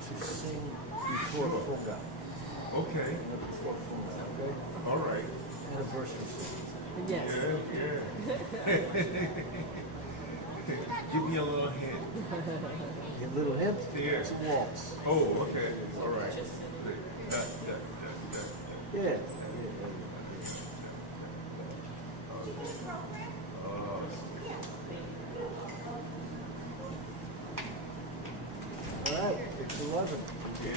to sing before Funga. Okay. Before Funga, okay? All right. Anniversary song. Yes. Yeah, yeah. Give me a little hint. A little hint? Yeah. It's a waltz. Oh, okay. All right. Yeah. All right, it's 11. Yeah.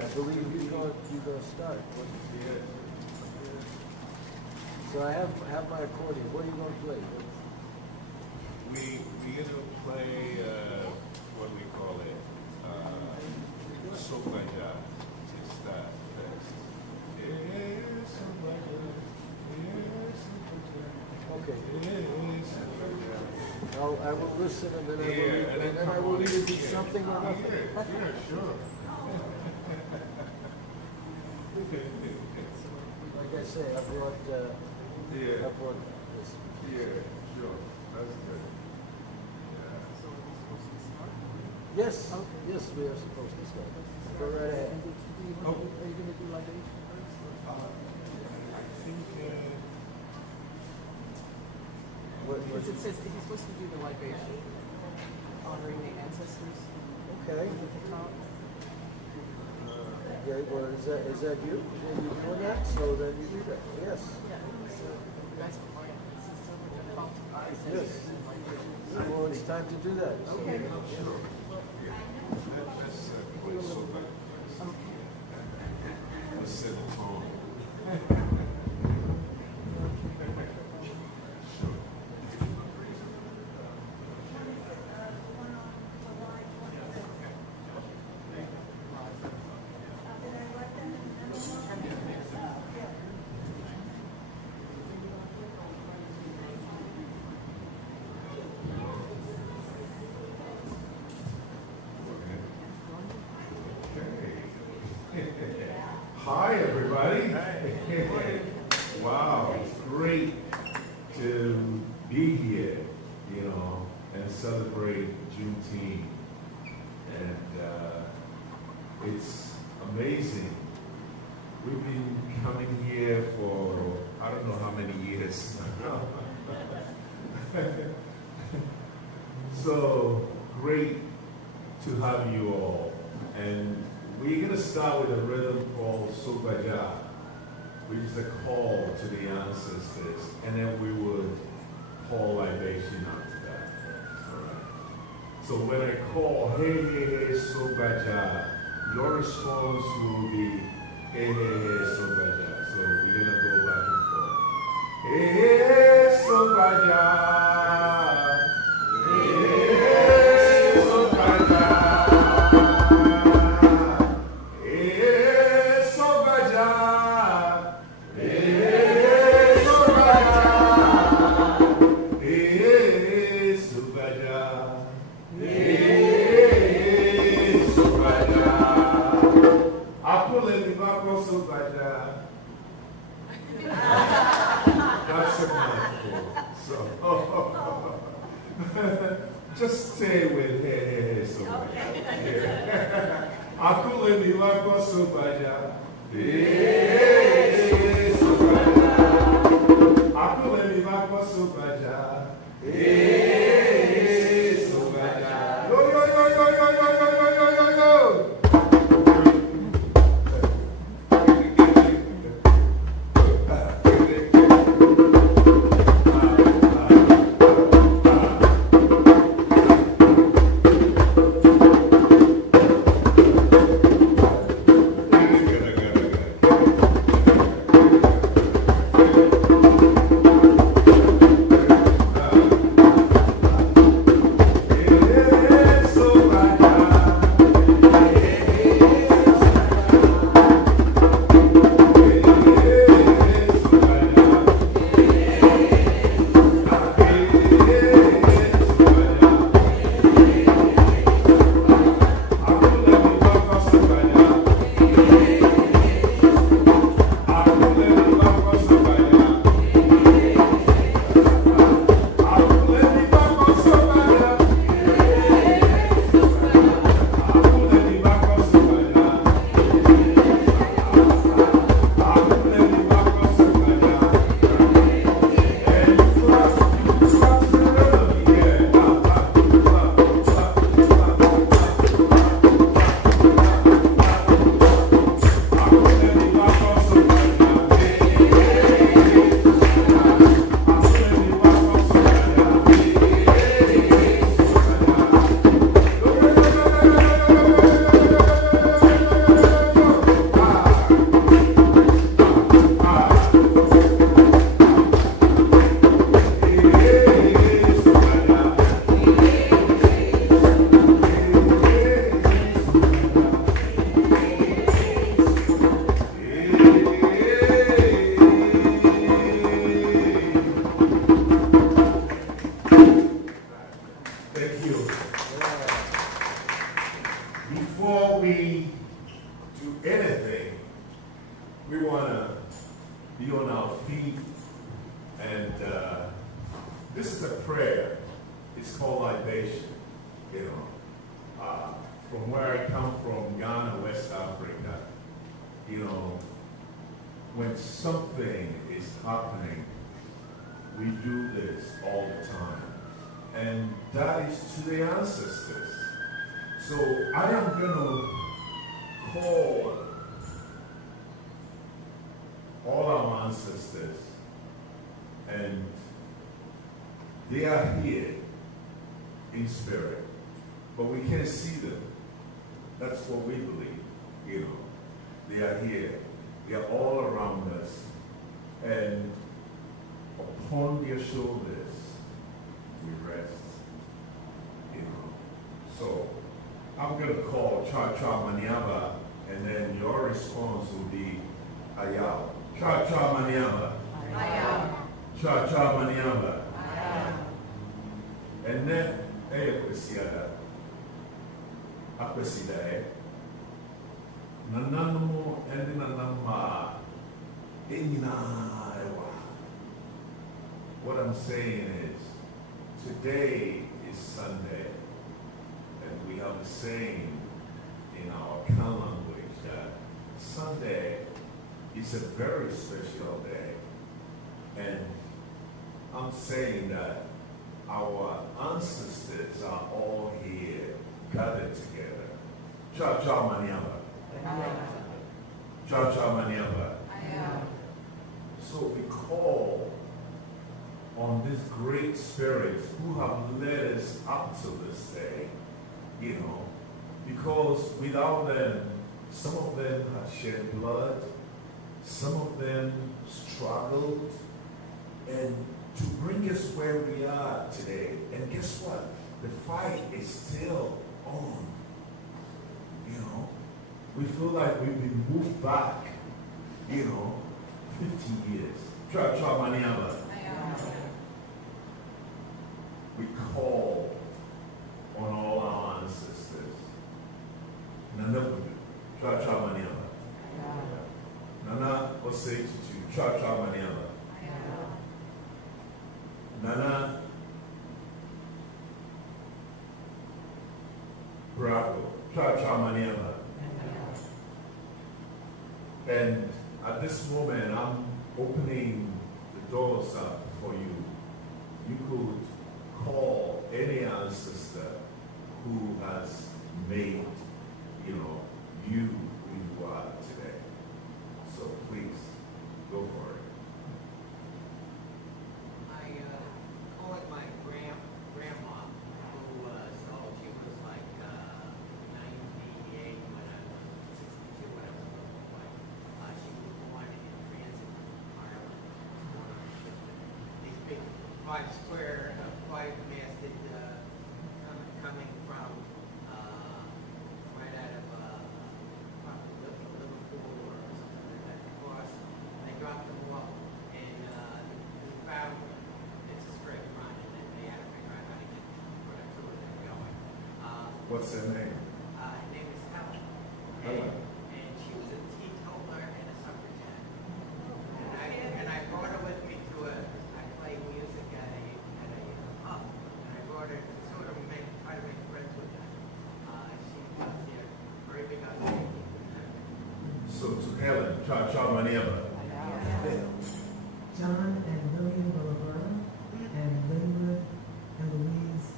I believe you're gonna start. Yeah. So I have my accordion. What are you gonna play? We're gonna play what do we call it? Sobaja. Just that fast. Yeah, Sobaja. Yeah, Sobaja. Okay. Yeah, Sobaja. I will listen and then Yeah, and then I come will on either in. do Yeah. something or nothing. Yeah, sure. Like I say, I brought this. Yeah, sure. That's good. Yes, yes, we are supposed to start. Go right ahead. Oh. Are you going to do libation first? I think, Because it says he's supposed to do the libation, honoring the ancestors. Okay. At the top. Okay, well, is that you? Are you doing that? So then you do that. Yes. Yeah. So you guys can learn this is so much of help. Yes. Well, it's time to do that. Okay. sure. Yeah. That's quite Sobaja. Let's set the tone. Sure. Hi, everybody. Wow, it's great to be here, and celebrate Juneteenth. And it's amazing. We've been coming here for I don't know how many years now. So great to have you all. And we're going to start with a rhythm called Sobaja, which is a call to the ancestors. And then we would call libation after that. All right. So when I call, hey, hey, hey, Sobaja, your response will be, hey, hey, hey, Sobaja. So we're going to go back and forth. Hey, hey, hey, Sobaja. Hey, hey, hey, Sobaja. That's a mouthful. So, just stay with hey, hey, hey, Sobaja. Akule ni wako Sobaja. Hey, Sobaja. Akule ni wako Sobaja. Hey, Sobaja. Yo, yo, yo, yo, yo, yo, yo, yo, yo, yo, yo. before we do anything, we want to be on our feet. And this is a prayer. It's called libation. You know, from where I come from, Ghana, West Africa, you know, when something is happening, we do this all the time. And that is to the ancestors. So I am going to call all our ancestors, and they are here in spirit, but we can't see them. That's what we believe, you know. They are here. They are all around us. And upon their shoulders, we rest, you know. So I'm going to call Cha Cha Maniaba, and then your response will be Ayao. Cha Cha Maniaba. Ayao. Cha Cha Maniaba. And then, Akwesidae. Nanamo and Nanama. What I'm saying is, today is Sunday, and we have a saying in our Kan language that Sunday is a very special day. And I'm saying that our ancestors are all here, gathered together. Cha Cha Maniaba. Cha Cha Maniaba. So we call on these great spirits who have led us up to this day, you know, because without them, some of them have shed blood, some of them struggled, and to bring us where we are today. And guess what? The fight is still on. You know, we feel like we've been moved back, you know, 50 years. Cha Cha Maniaba. We call on all our ancestors. Nana, Cha Cha Maniaba. Nana, what's say to you? Cha Cha Maniaba. Nana, bravo. Cha Cha Maniaba. And at this moment, I'm opening the doors up for you. You could call any ancestor who has made, you know, you who you are today. So please, go for it. I call it my grandma, who she was like 98 when I was 62 when I was a little boy. She was born in transit from Ireland. These big five-masted coming from right out of probably Liverpool or something like that. Across, they dropped them off, and we found it's a straight run, and then they had to figure out how to get where the two of them going. What's her name? Her name is Helen. Helen. And she was a teetotaler and a suffragette. And I brought her with me to I play music at a pub. And I brought her to sort of try to make friends with her. She was here very big on singing. So to Helen, Cha Cha Maniaba. John and Lillian Bolivar and Linwood and Louise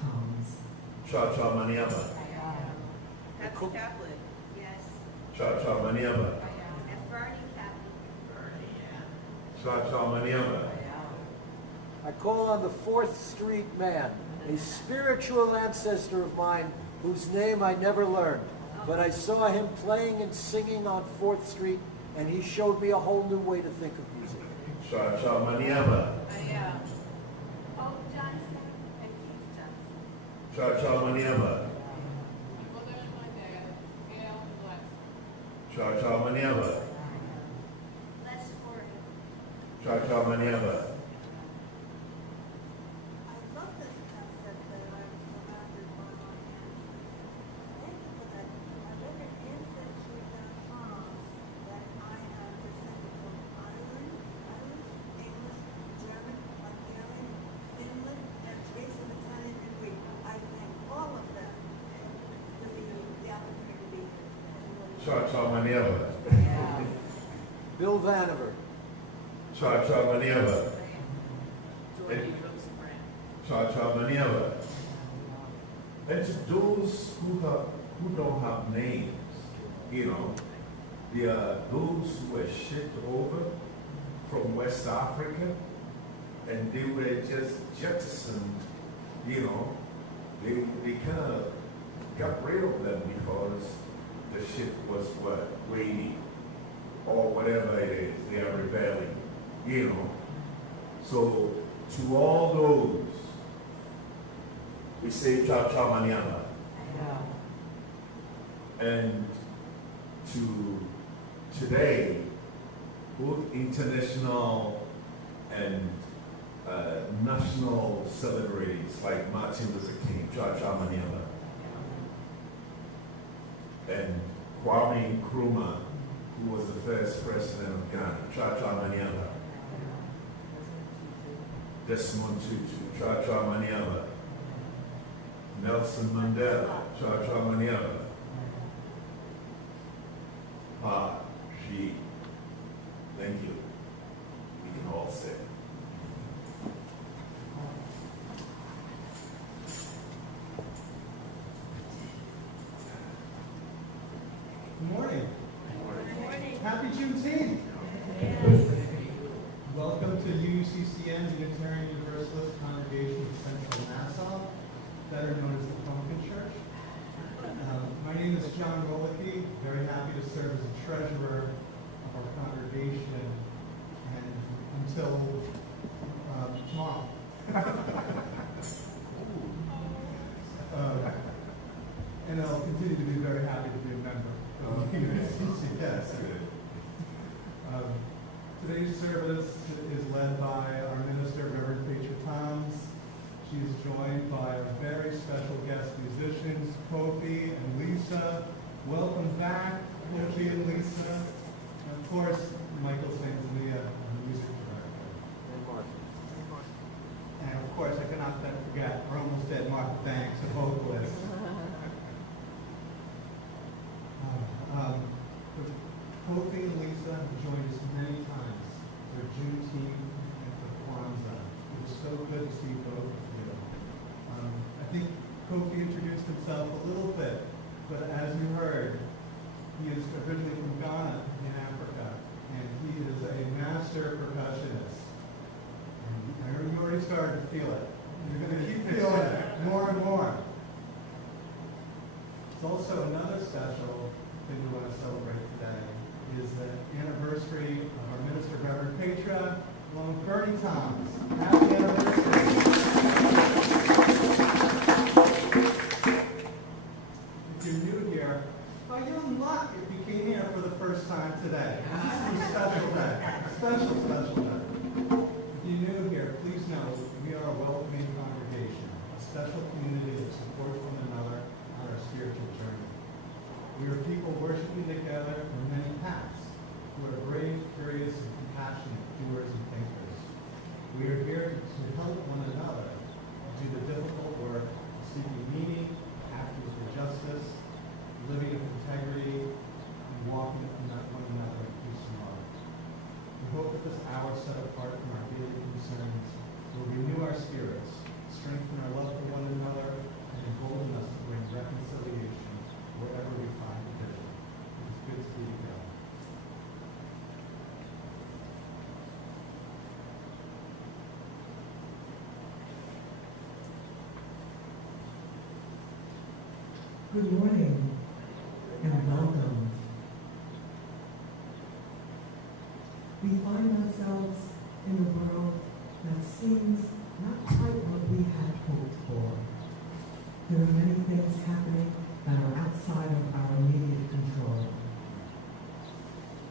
Toms. Cha Cha Maniaba. That's Catholic, yes. Cha Cha Maniaba. And Bernie Catholic. Bernie, yeah. Cha Cha Maniaba. I call on the 4th Street Man, a spiritual ancestor of mine whose name I never learned. But I saw him playing and singing on 4th Street, and he showed me a whole new way to think of music. Cha Cha Maniaba. Hope Johnson and Keith Johnson. Cha Cha Maniaba. Cha Cha Maniaba. Les Ford. Cha Cha Maniaba. I love this concept that I was surrounded by my ancestors. Thank you for that Cha-cha manieva. Yeah. Bill Vanover. Cha-cha manieva. Jordan Rosenbrand. Cha-cha manieva. And to those who don't have names, there are those who were shipped over from West Africa, and they were just jettisoned, they kind of got rid of them because the ship was raining or whatever it is, they are rebelling, So to all those, we say cha cha mañana. Yeah. And to today, both international and national celebrities like Martin Luther King, cha cha mañana, and Kwame Nkrumah, who was the first president of Ghana, cha cha mañana. Desmond Tutu, cha cha mañana. Nelson Mandela, cha cha mañana. She. Thank you. We can all say. Good morning. Good morning. Happy Juneteenth. Yes. Welcome to UUCCN, Unitarian Universalist Congregation of Central Nassau, better known as the Pumpkin Church. My name is John Rolicky. Very happy to serve as the treasurer of our congregation and until tomorrow. And I'll continue to be very happy to be a member of UUCCN. Today's service is led by our minister, Reverend Preacher Toms. She is joined by our very special guest musicians, Kofi and Lisa. Welcome back, Kofi and Lisa. And of course, Michael Sanzania, our music director. And Mark. And of course, I cannot forget our almost dead Mark Banks, a vocalist. Kofi and Lisa have joined us many times for Juneteenth and for Kwanzaa. It was so good to see both of you. I think Kofi introduced himself a little bit, but as you heard, he is originally from Ghana in Africa, and he is a master percussionist. And you already started to feel it. You're going to keep feeling it more and more. It's also another special thing we want to celebrate today is the anniversary of our minister, Reverend Petra, along with Bernie Toms. Happy anniversary. If you're new here, well, you're in luck if you came here for the first time today. This is a special day. Special day. If you're new here, please know we are a welcoming congregation, a special community that supports one another on our spiritual journey. We are people worshiping together from many paths, who are brave, curious, and compassionate doers and thinkers. We are here to help one another do the difficult work of seeking meaning, acting for justice, living with integrity, and walking with one another in peace and love. We hope that this hour set apart from our daily concerns will renew our spirits, strengthen our love for one another, and embolden us to bring reconciliation wherever we find division. It is good to be together. Good morning and welcome. We find ourselves in a world that seems not quite what we had hoped for. There are many things happening that are outside of our immediate control.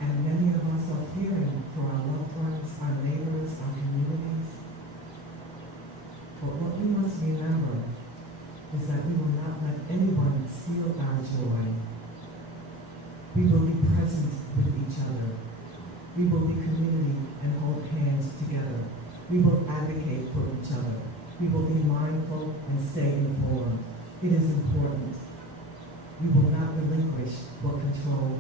And many of us are fearing for our loved ones, our neighbors, our communities. But what we must remember is that we will not let anyone steal our joy. We will be present with each other. We will be community and hold hands together. We will advocate for each other. We will be mindful and stay informed. It is important. We will not relinquish what control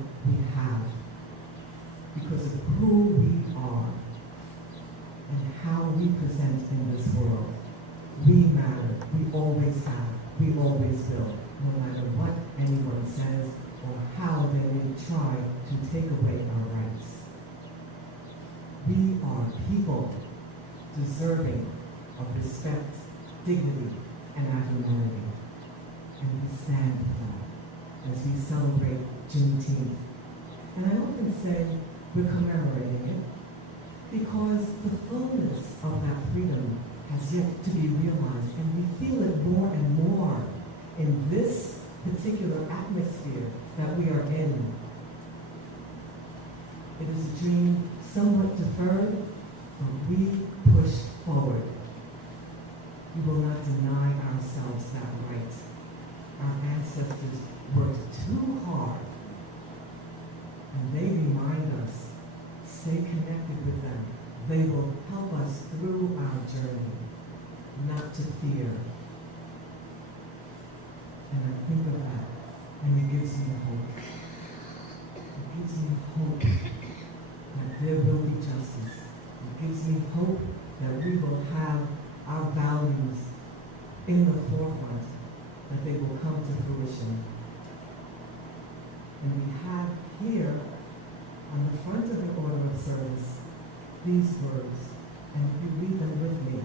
people deserving of respect, dignity, and our humanity. And we stand for that as we celebrate Juneteenth. And I often say we're commemorating it because the fullness of that freedom has yet to be realized, and we feel it more and more in this particular atmosphere that we are in. It is a dream somewhat deferred, but we push forward. We will not deny ourselves that right. Our ancestors worked too hard, and they remind us, stay connected with them. They will help us through our journey, not to fear. And I think of that, and it gives me hope. It gives me hope that there will be justice. It gives me hope that we will have our values in the forefront, that they will come to fruition. And we have here, on the front of the order of service, these words, and if you read them with me.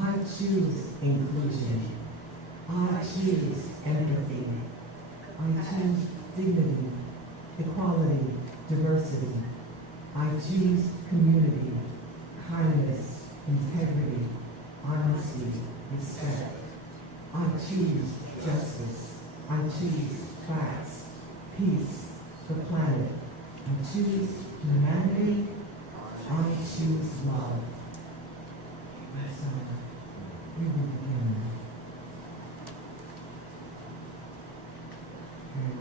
I choose inclusion. I choose empathy. I choose dignity, equality, diversity. I choose community, kindness, integrity, honesty, respect. I choose justice. I choose facts, peace, the planet. I choose humanity. I choose love. And so, we will begin. And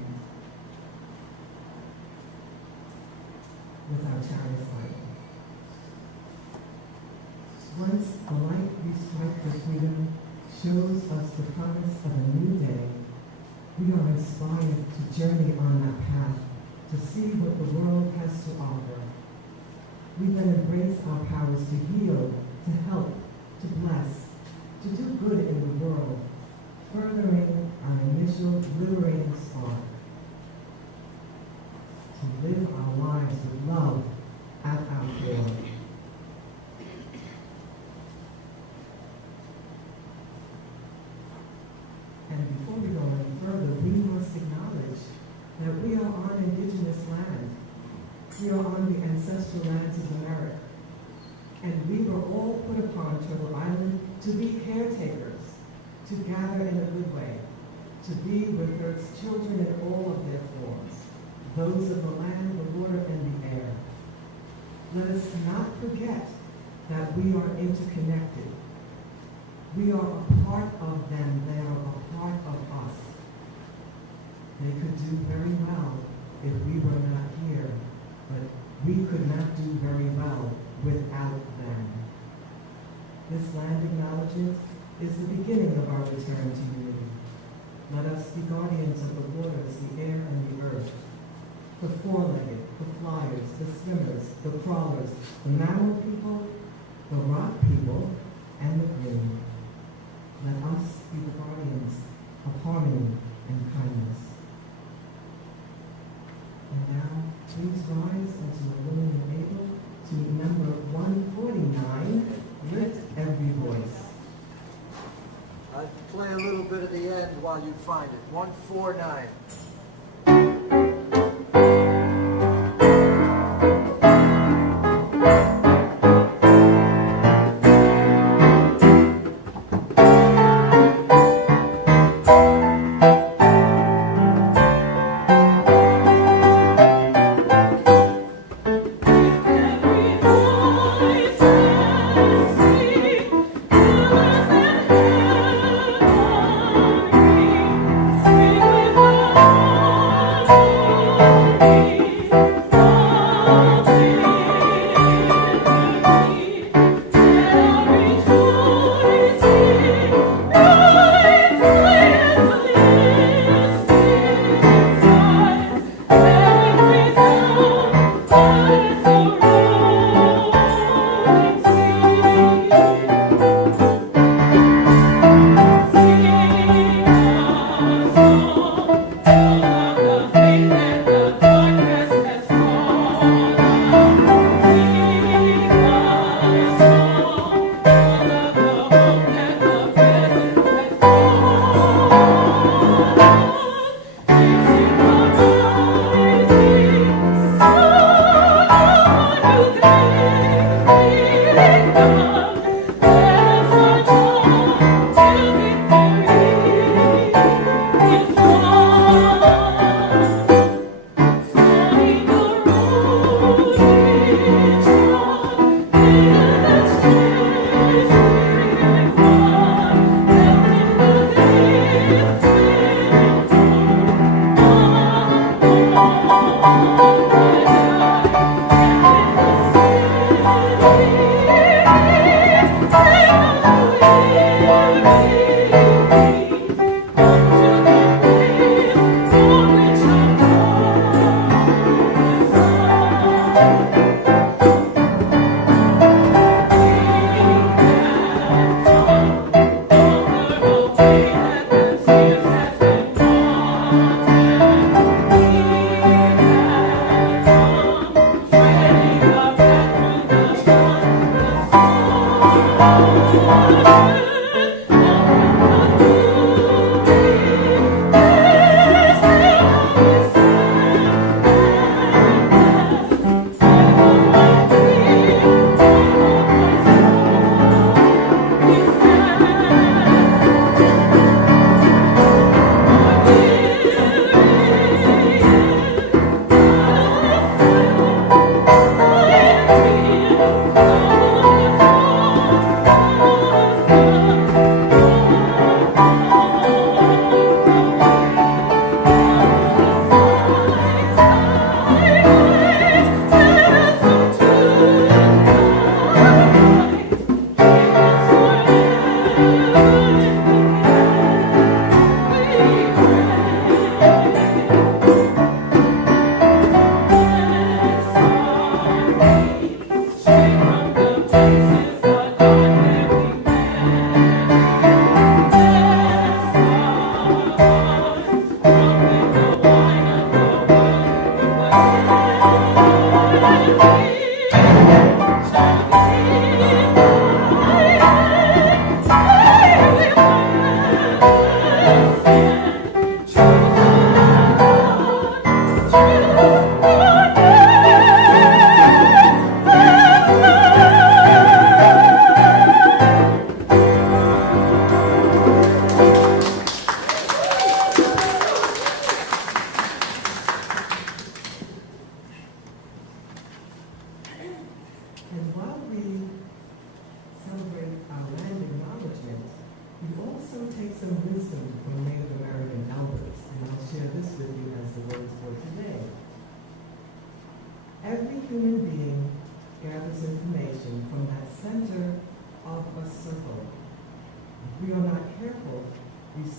with our chariot fire. Once the light we strike for freedom shows us the promise of a new day, we are inspired to journey on that path, to see what the world has to offer. We then embrace our powers to heal, to help, to bless, to do good in the world, furthering our initial liberating spark, to live our lives with love at our core. And before we go any further, we must acknowledge that we are on indigenous land. We are on the ancestral lands of America. And we were all put upon Turtle Island to be caretakers, to gather in a good way, to be with Earth's children in all of their forms, those of the land, the water, and the air. Let us not forget that we are interconnected. We are a part of them. They are a part of us. They could do very well if we were not here, but we could not do very well without them. This land acknowledgement is the beginning of our return to unity. Let us be guardians of the waters, the air, and the earth, the four-legged, the flyers, the swimmers, the crawlers, the mammal people, the rock people, and the green. Let us be the guardians of harmony and kindness. And now, please rise as you are willing and able to number 149, Lift Every Voice. I'll play a little bit at the end while you find it. 149. Every voice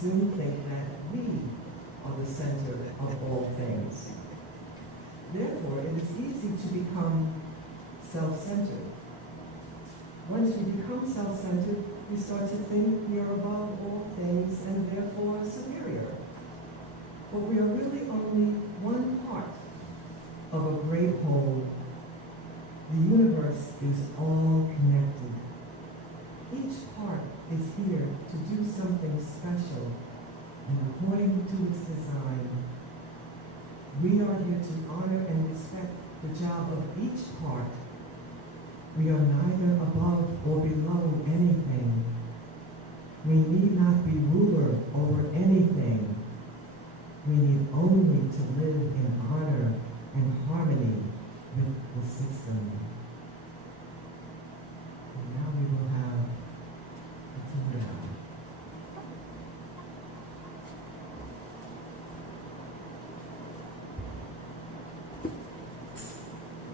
soon think that we are the center of all things. Therefore, it is easy to become self-centered. Once we become self-centered, we start to think we are above all things and therefore superior. But we are really only one part of a great whole. The universe is all connected. Each part is here to do something special, and according to its design, we are here to honor and respect the job of each part. We are neither above or below anything. We need not be ruler over anything. We need only to live in honor and harmony with the system. And now we will have a tea.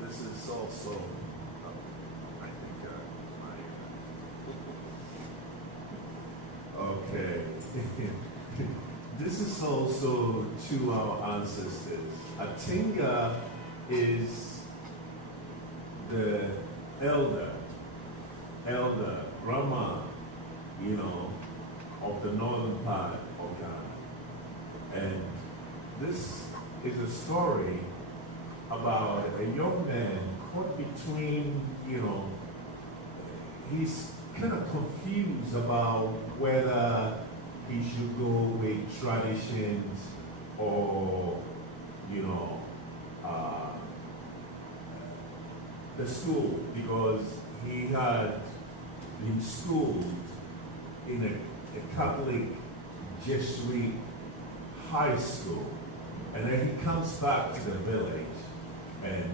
This is also, I think, okay. This is also to our ancestors. Atinga is the elder, grandma, of the northern part of Ghana. And this is a story about a young man caught between, he's kind of confused about whether he should go with traditions or, the school, because he had been schooled in a Catholic Jesuit high school. And then he comes back to the village and,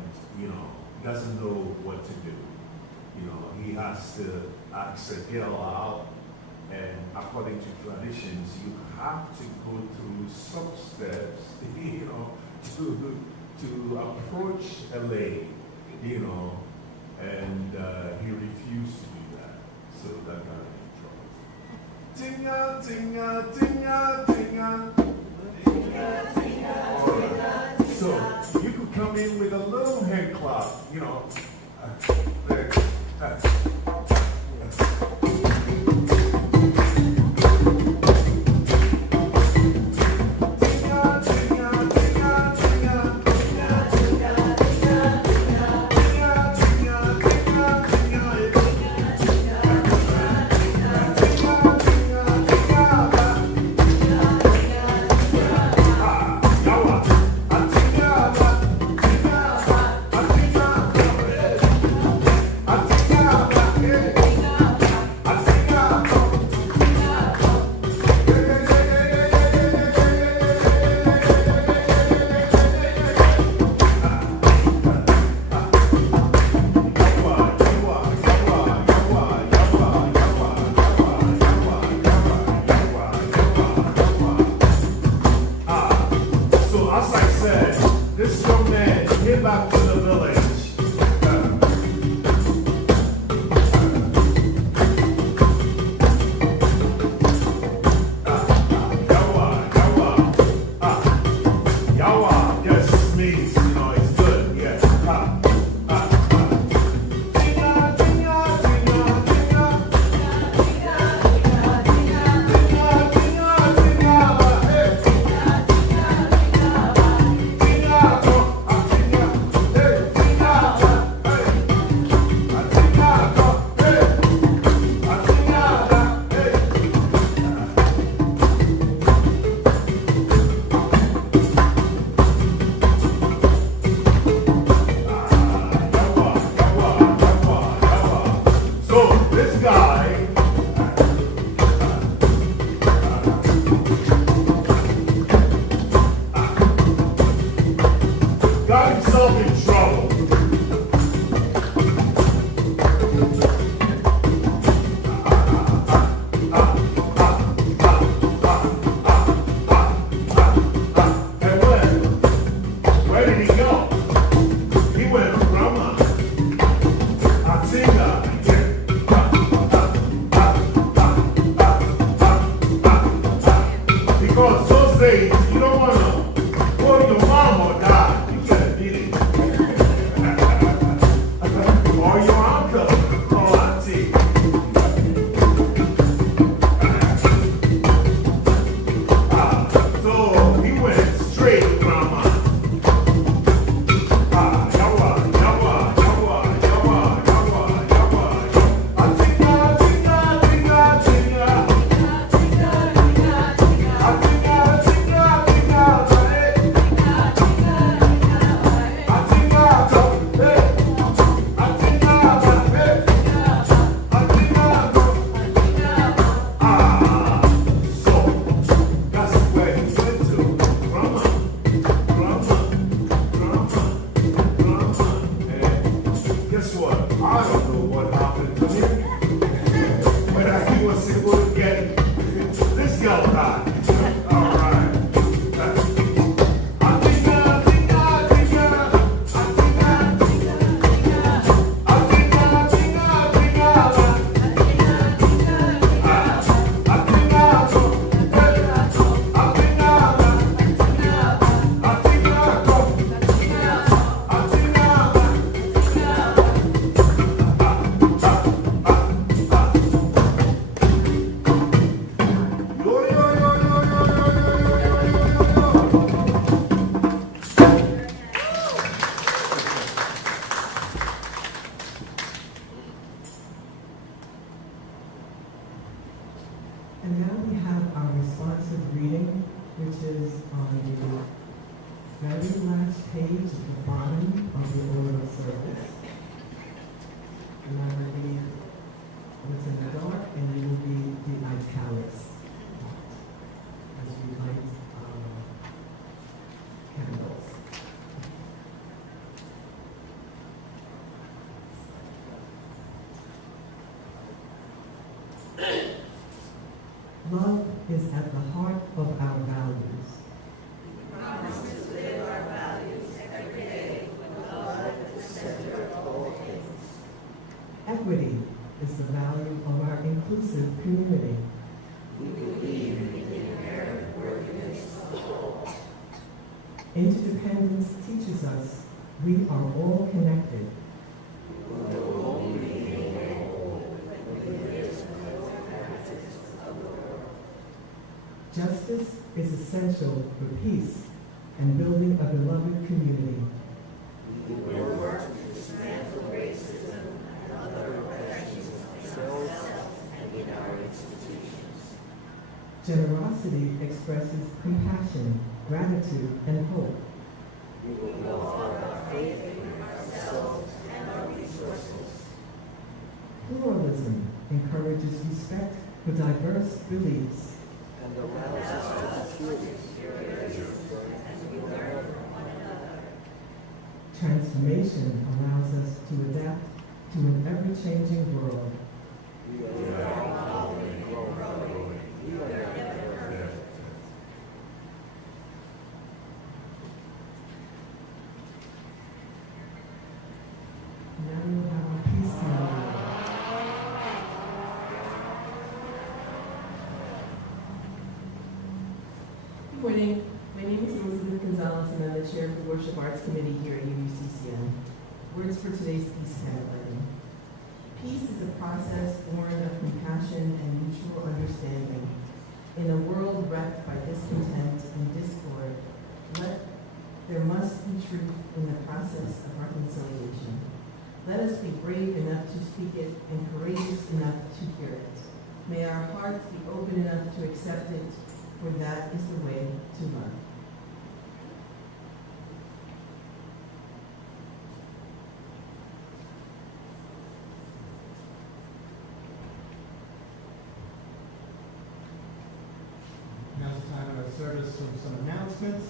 doesn't know what to do. He has to ask a girl out, and according to traditions, you have to go through some steps, to approach a lady, and he refused to do that. So that got him in trouble. Tinga, tinga, tinga, tinga. All right. So you could come in with a little hand clap, there. very last page at the bottom of the order of service. And I will be what's in the dark, and it will be the italics as we light candles. Love is at the heart of our values. Equity is the value of our inclusive community. Interdependence teaches us we are all connected. Justice is essential for peace and building a beloved community. Generosity expresses compassion, gratitude, and hope. Pluralism encourages respect for diverse beliefs. And allows us to be curious. Transformation allows us to adapt to an ever-changing world. We are evolving and growing. We are never. Now we will have our peace candle. Good morning. My name is Elizabeth Gonzalez, and I'm the chair of the Worship Arts Committee here at UUCCN. Words for today's peace candle. Peace is a process born of compassion and mutual understanding. In a world wrecked by discontent and discord, there must be truth in the process of reconciliation. Let us be brave enough to speak it and courageous enough to hear it. May our hearts be open enough to accept it, for that is the way to love. Now it's time in our service for some announcements.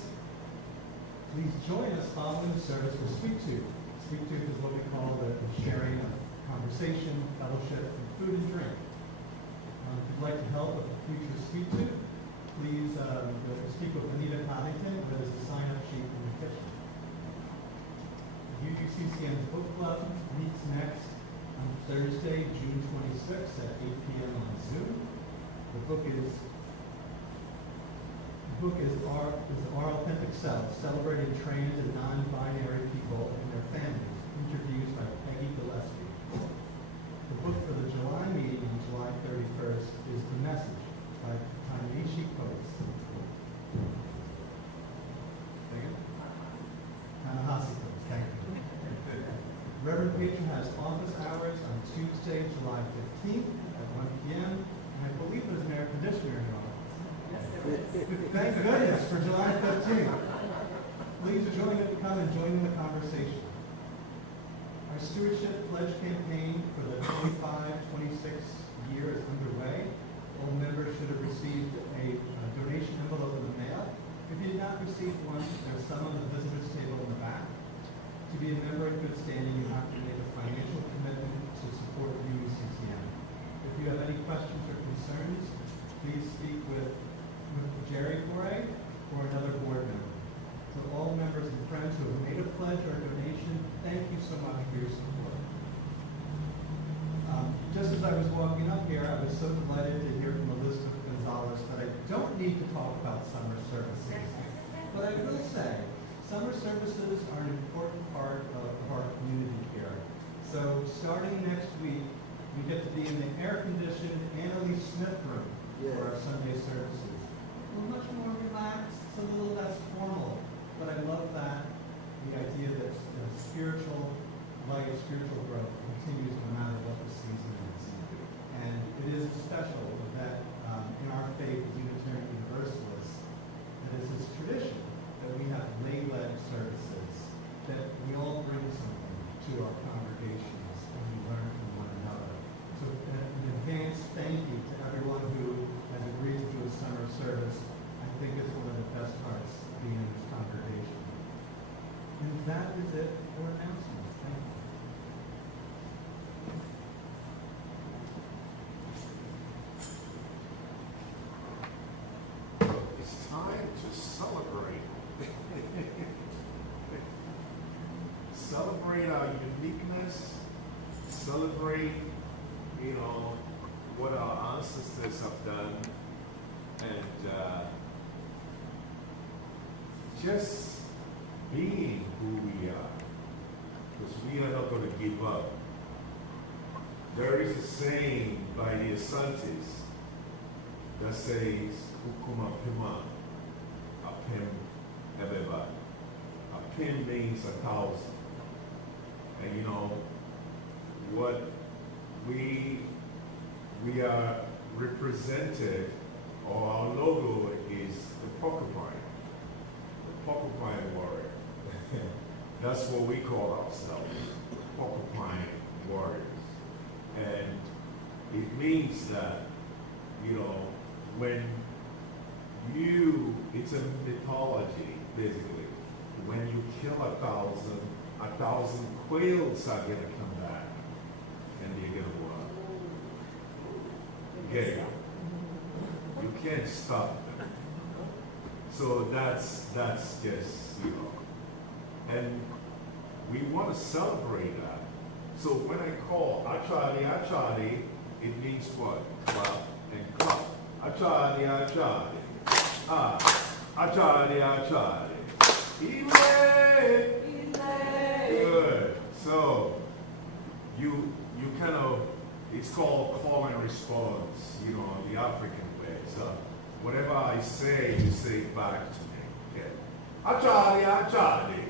Please join us following the service for Speak To. Speak To is what we call the sharing of conversation, fellowship, and food and drink. If you'd like to help with the future Speak To, please speak with Anita Coddington, where there's a sign-up sheet in the kitchen. The UUCCN Book Club meets next on Thursday, June 26th at 8 p.m. on Zoom. The book is Our Authentic Selves, Celebrating Trans and Non-Binary People and Their Families, interviews by Peggy Gillespie. The book for the July meeting on July 31st is The Message by Ta-Nehisi Coates. Ta-Nehisi Coates, thank you. Reverend Patron has office hours on Tuesday, July 15th at 1 p.m. And I believe there's an air conditioner in our office. Thank goodness for July 15th. Please come and join in the conversation. Our stewardship pledge campaign for the 25-26 year is underway. All members should have received a donation envelope in the mail. If you did not receive one, there's some on the visitors table in the back. To be a member in good standing, you have to make a financial commitment to support UUCCN. If you have any questions or concerns, please speak with Jerry Foray or another board member. To all members and friends who have made a pledge or a donation, thank you so much for your support. Just as I was walking up here, I was so delighted to hear from Elizabeth Gonzalez that I don't need to talk about summer services. But I will say, summer services are an important part of our community here. So starting next week, we get to be in the air-conditioned Annalise Smith room for our Sunday services. Much more relaxed, it's a little less formal, but I love that, the idea that spiritual life, spiritual growth continues no matter what the season is. And it is special that in our faith as Unitarian Universalists, that it's this tradition that we have lay-led that is it for announcements. Thank you. It's time to celebrate. Celebrate our uniqueness, celebrate, what our ancestors have done, and just being who we are, because we are not going to give up. There is a saying by the Asantes that says, Ukuma Pima, Apim Ebeba. Apim means 1,000. And what we are represented, or our logo is the porcupine warrior. That's what we call ourselves, porcupine warriors. And it means that, when it's a mythology, basically. When you kill 1,000 quails are going to come back, and they're going to work. Get it? You can't stop them. So that's just, and we want to celebrate that. So when I call Achadi, it means what? Clap and clap. Achadi. Achadi. Good. So you kind of, it's called call and response, the African way. So whatever I say, you say it back to me. Okay. Achadi. Achadi.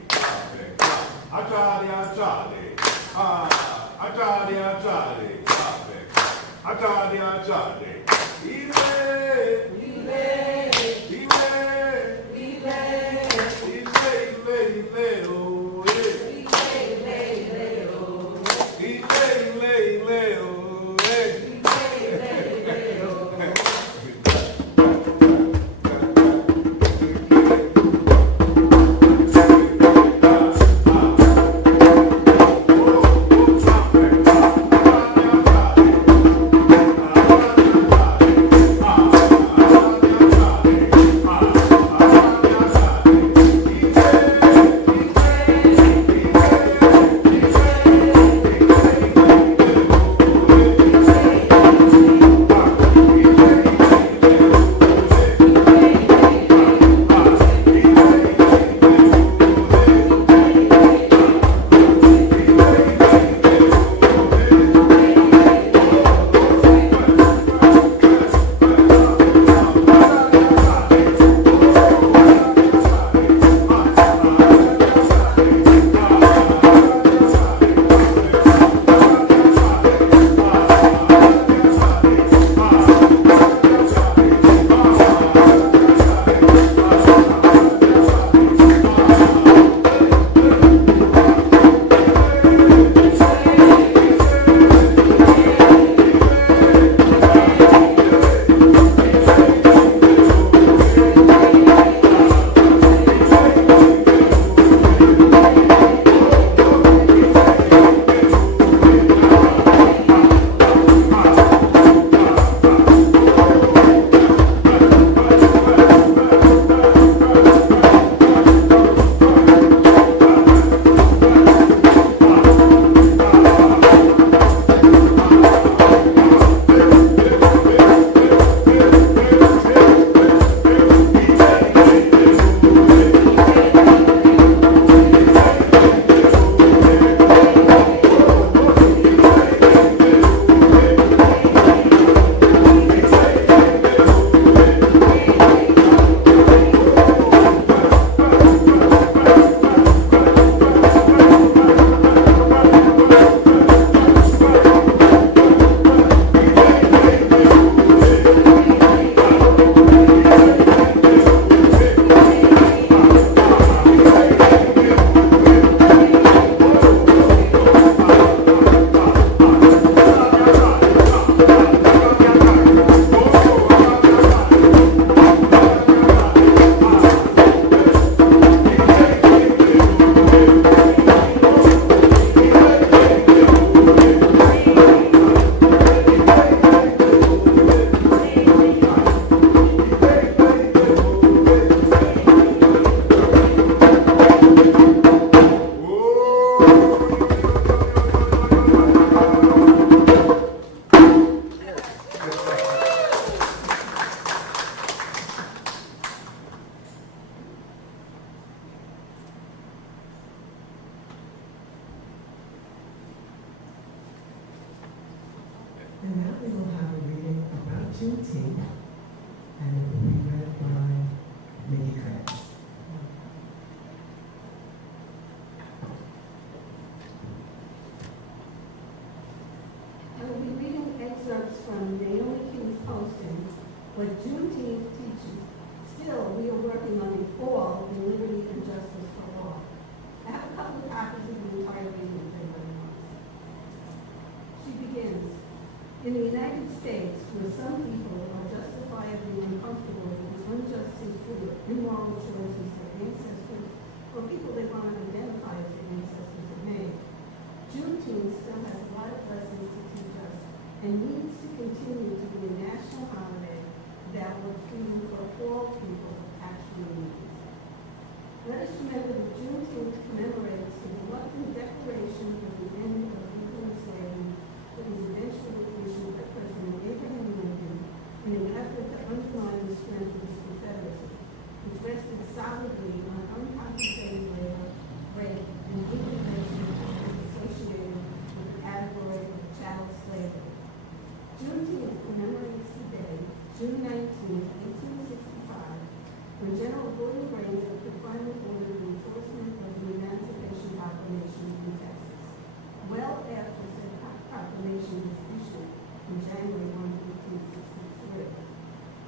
Juneteenth, and it will be read by Mickey Krantz. I will be reading excerpts from Naomi King's posting, What Juneteenth Teaches. Still, we are working on a fall in liberty and justice for all. I have a couple of copies of the entire reading if anybody wants. She begins, in the United States, where some people are justifiably uncomfortable with the unjust history of immoral choices their ancestors or people they want to identify as their ancestors have made, Juneteenth still has a lot of lessons to teach us and needs to continue to be a national holiday that will freedom for all people actually means. Let us remember that Juneteenth commemorates the reluctant declaration of the end of legal slavery that was eventually issued by President Abraham Lincoln in an effort to undermine the strength of his Confederacy, which rested solidly on uncompensated labor, rate, and intervention associated with the category of chattel slavery. Juneteenth commemorates the day, June 19, 1865, when General Gordon Granger could finally order the enforcement of the Emancipation Proclamation in Texas, well after said proclamation was issued in January 1, 1863.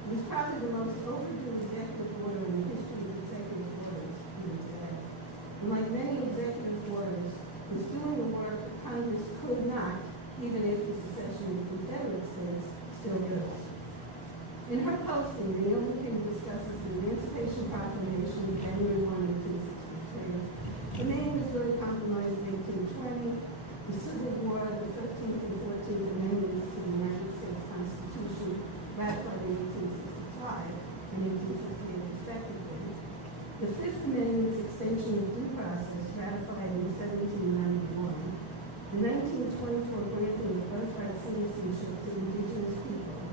It was probably the most overdue executive order in the history of executive orders even today. And like many executive orders, was doing the work that Congress could not, even if the secession of the Confederate States, still do. In her posting, Naomi King discusses the Emancipation Proclamation of January 1, 1863. The name is very compromised in 1820. The Civil War, the 13th and 14th Amendments to the United States Constitution, ratified in 1865 and 1868 respectively. The Fifth Amendment's extension of due process, ratified in 1791. The 1924 granting of birthright citizenship to indigenous people.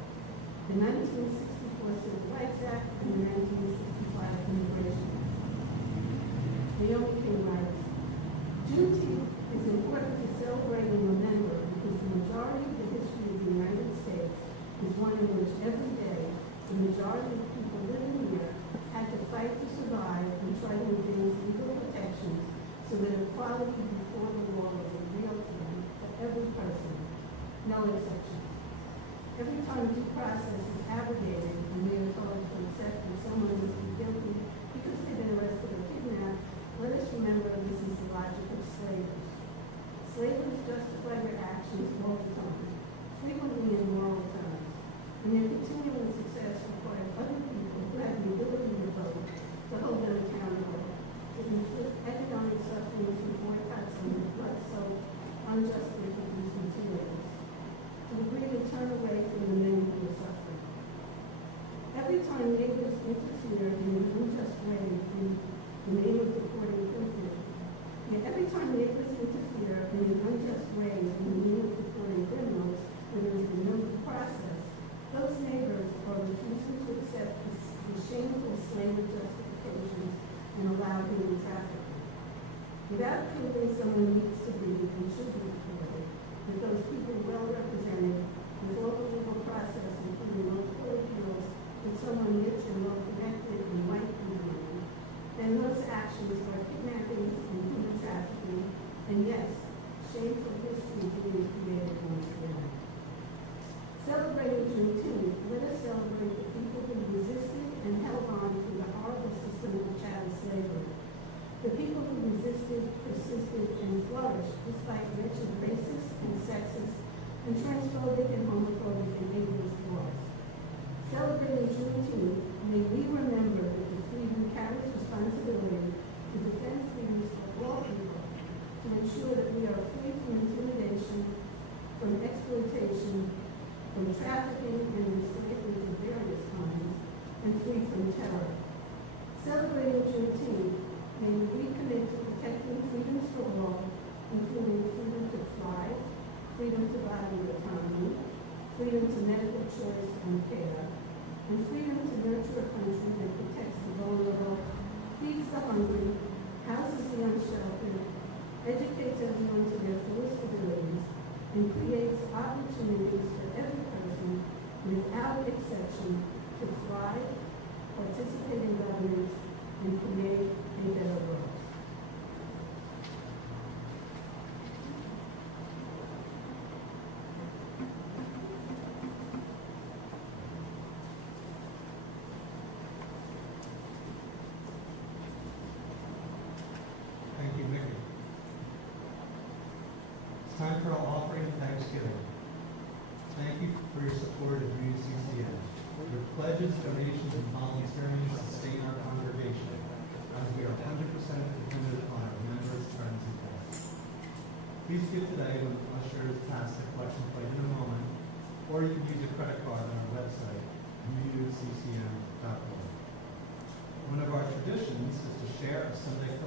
The 1964 Civil Rights Act and the 1965 Immigration Act. Naomi King writes, Juneteenth is important to celebrate and remember because the majority of the history of the United States is one in which every day the majority of people living here had to fight to survive and try to advance legal protections so that equality before the law was a real thing for every person, no exceptions. Every time due process is abrogated and we are told to accept that someone must be guilty because they've been arrested or kidnapped, let us remember this is the logic of slavers. Slavers justify their actions all the time, frequently in moral terms, and their continuing success required other people who have the ability to vote to hold them accountable, to inflict economic suffering through boycotts and blood so unjustly produced materials, to agree to turn away from the men who are suffering. Every time neighbors interfere in an unjust way in the name of reporting criminals, every time neighbors interfere in an unjust way in the name of reporting criminals when there is no due process, those neighbors are refusing to accept the shameful slavery justifications and allow human trafficking. Without proving someone needs to be and should be reported, that those people well represented with all the legal process, including multiple appeals, with someone rich and well connected and might be doing, then those actions are kidnappings and human trafficking, and yes, shameful history being created once again. Celebrating Juneteenth, let us celebrate the people who resisted and held on through the horrible system of chattel slavery. The people who resisted, persisted, and flourished despite wretched racist and sexist and transphobic and homophobic and ableist laws. Celebrating Juneteenth, may we remember that the freedom carries responsibility to defend freedoms for all people, to ensure that we are free from intimidation, from exploitation, from trafficking and enslavement of various kinds, and free from terror. Celebrating Juneteenth, may we recommit to protecting freedoms for all, including freedom to thrive, freedom to bodily autonomy, freedom to medical choice and care, and freedom to nurture a country that protects the vulnerable, feeds the hungry, houses the unsheltered, educates everyone to their fullest abilities, and creates opportunities for every person without perception to thrive, participate in governance, and create a better world. Thank you, Mickey. It's time for our offering and thanksgiving. Thank you for your support of UUCCN. Your pledges, donations, and volunteering sustain our congregation, as we are 100% dependent upon our members, friends, and guests. Please give today when ushers pass the collection plate in a moment, or you can use a credit card on our website, uuccn.org. One of our traditions is to share our Sunday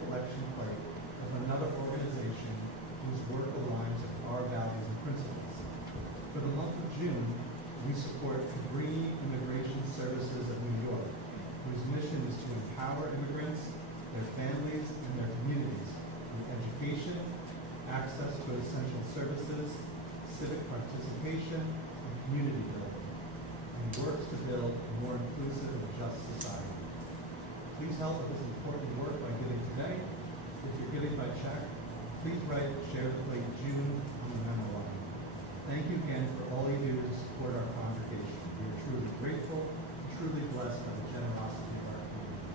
collection plate with another organization whose work aligns with our values and principles. For the month of June, we support Green Immigration Services of New York, whose mission is to empower immigrants, their families, and their communities with education, access to essential services, civic participation, and community building, and works to build a more inclusive and just society. Please help with this important work by giving today. If you're giving by check, please write Share the Plate June on the memo line. Thank you again for all you do to support our congregation. We are truly grateful, truly blessed by the generosity of our community.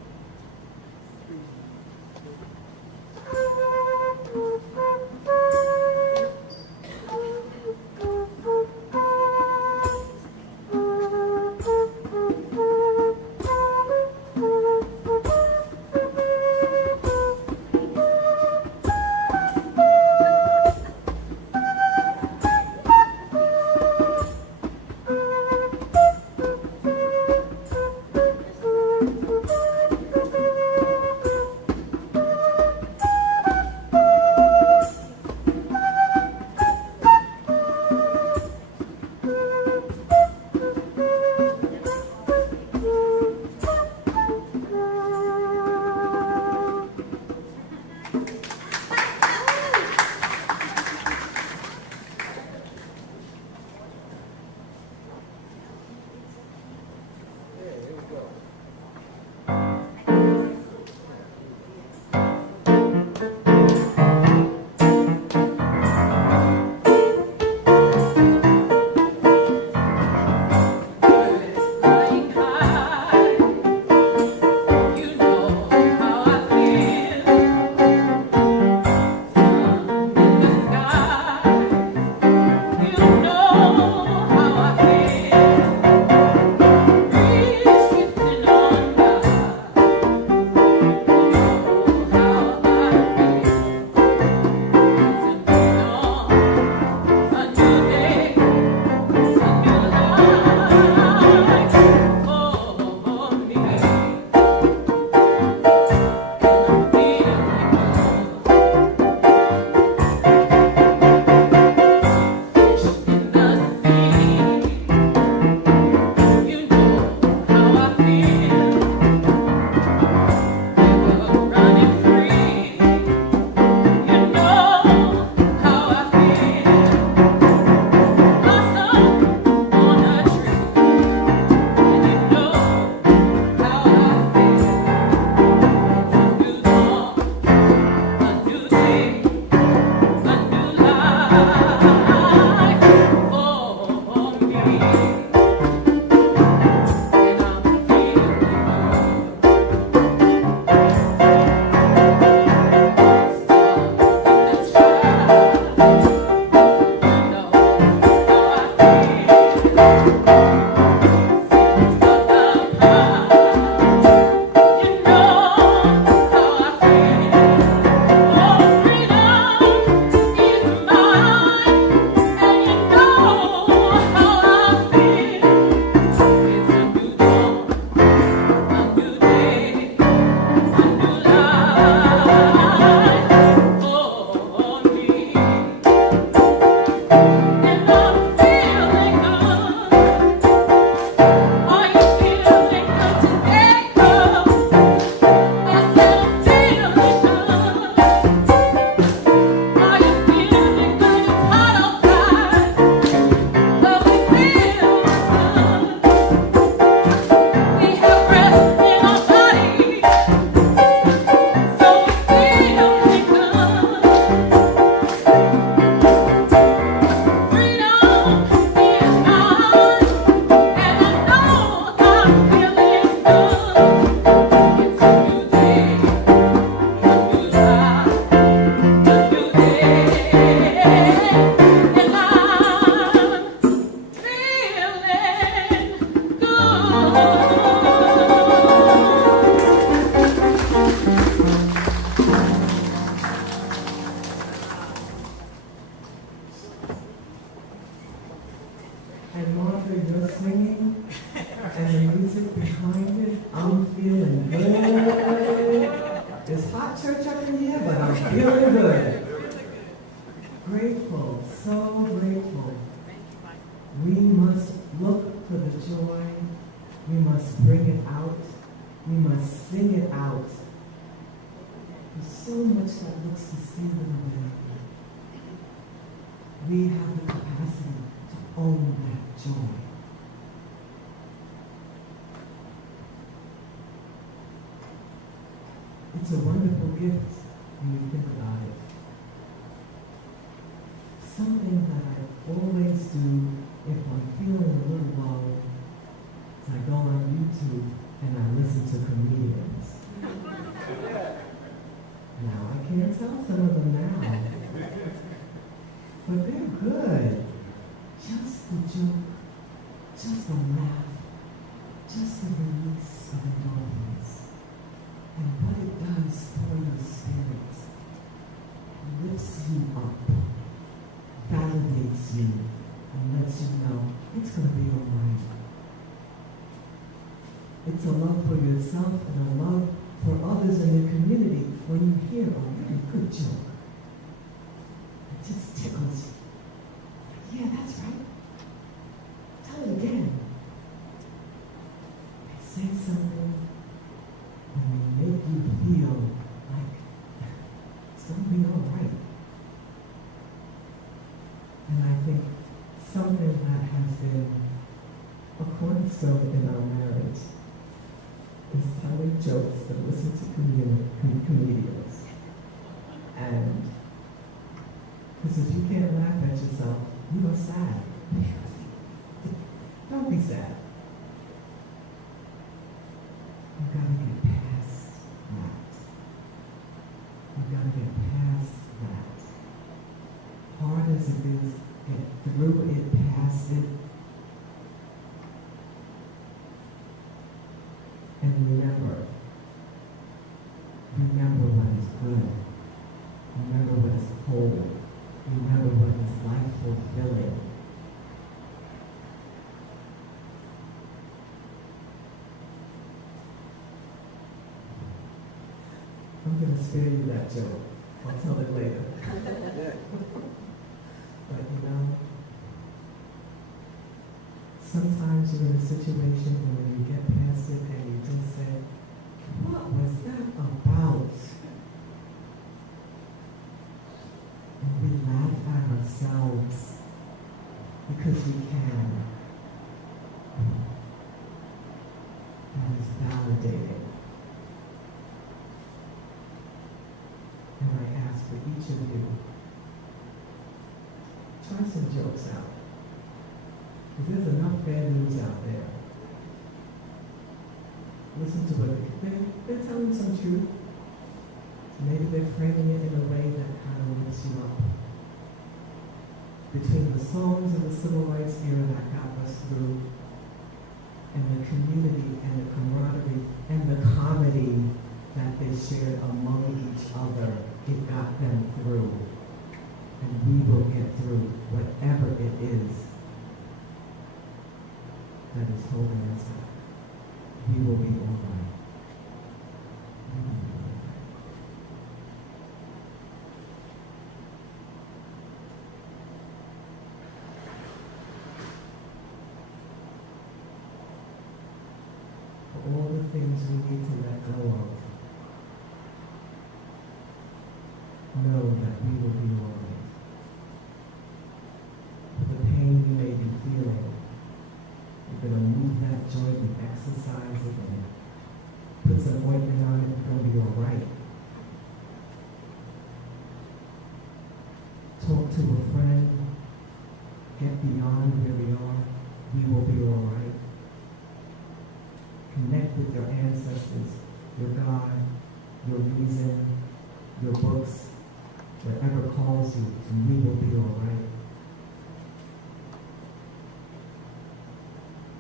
Feeling good. Grateful, so grateful. We must look for the joy. We must bring it out. We must sing it out. There's so much that looks to see little bit. We have the capacity to own that joy. It's a wonderful gift when you think about it. Something that I always do if I'm feeling a little low is I go on YouTube and I listen to comedians. Now I can't tell some of them now, but they're good. Just the joke, just a laugh, just the release of endorphins. And what it does for your spirit, lifts you up, validates you, and lets you know it's going to be all right. It's a love for yourself and a love for others in the community when you hear a really good joke. It just tickles you. Yeah, that's right. Tell it again. They say something and they make you feel like it's going to be all right. And I think something that has been a cornerstone in our marriage is telling jokes and listening to comedians. And because if you can't laugh at yourself, you are sad. Don't be sad. You gotta get past that. You gotta get past that. Hard as it is, get through it, past it. And remember what is good. Remember what is whole. Remember what is life fulfilling. I'm going to spare you that joke. I'll tell it later. But you know, sometimes you're in a situation where you get past it and you just say, what was that about? And we laugh at ourselves because we can. That is validating. And I ask for each of you, try some jokes out. Because there's enough bad news out there. Listen to what they're telling some truth. Maybe they're framing it in a way that kind of lifts you up. Between the songs of the civil rights era that got us through, and the community and the camaraderie and the comedy that they shared among each other, it got them through. And we will get through whatever it is that is holding us back. We will be all right. We will be all right. For all the things we need to let go of, know that we will be all right. For the pain you may be feeling, you're going to move that joint and exercise it and put some ointment on it, it's going to be all right. Talk to a friend, get beyond where we are, we will be all right. Connect with your ancestors, your God, your reason, your books, whatever calls you, and we will be all right.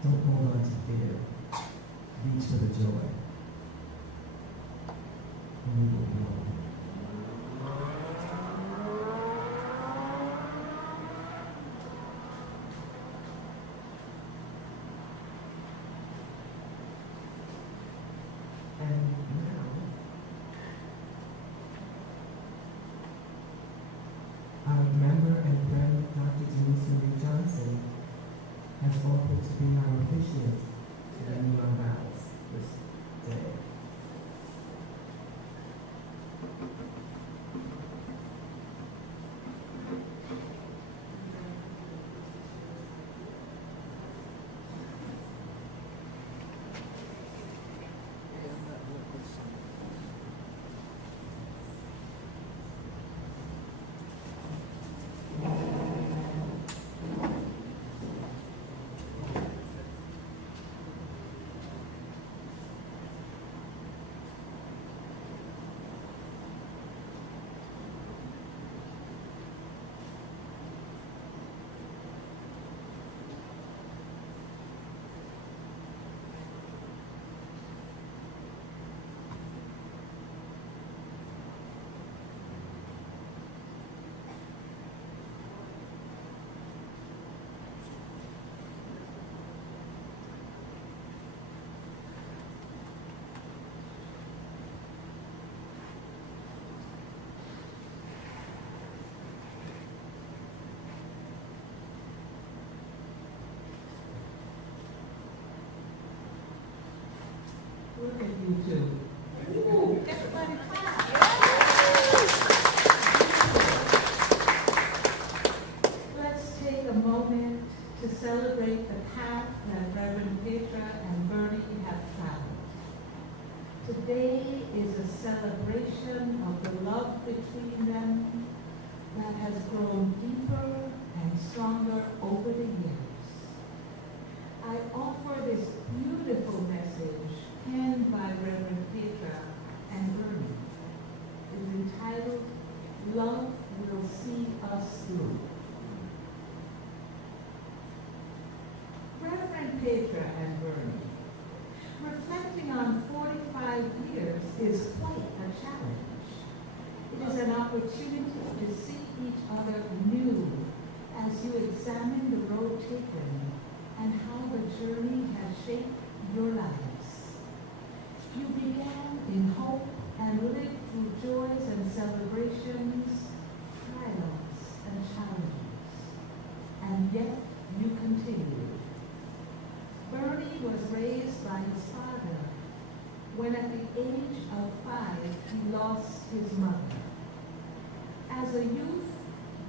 Don't hold on to fear. Reach for the joy. And we will be all right. And now, love between them that has grown deeper and stronger over the years. I offer this beautiful message penned by Reverend Petra and Bernie. It is entitled, Love Will See Us Through. Reverend Petra and Bernie, reflecting on 45 years is quite a challenge. It is an opportunity to see each other anew as you examine the road taken and how the journey has shaped your lives. You began in hope and lived through joys and celebrations, triumphs and challenges, and yet you continued. Bernie was raised by his father when at the age of 5 he lost his mother. As a youth,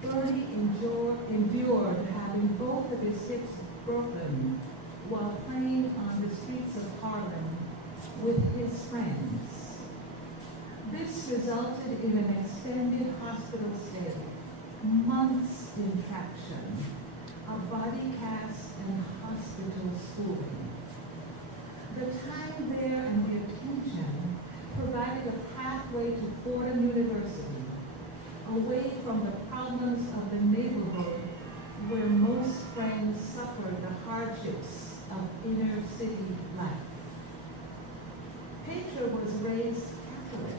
Bernie endured having both of his hips broken while playing on the streets of Harlem with his friends. This resulted in an extended hospital stay, months in traction, a body cast and hospital schooling. The time there and the attention provided a pathway to Fordham University, away from the problems of the neighborhood where most friends suffered the hardships of inner city life. Petra was raised Catholic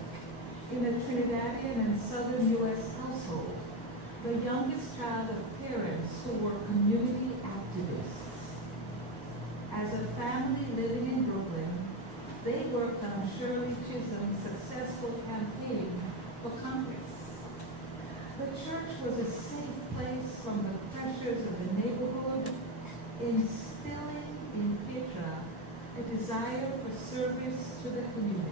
in a Trinidadian and Southern U.S. household, the youngest child of parents who were community activists. As a family living in Brooklyn, they worked on Shirley Chisholm's successful campaign for Congress. The church was a safe place from the pressures of the neighborhood, instilling in Petra a desire for service to the community.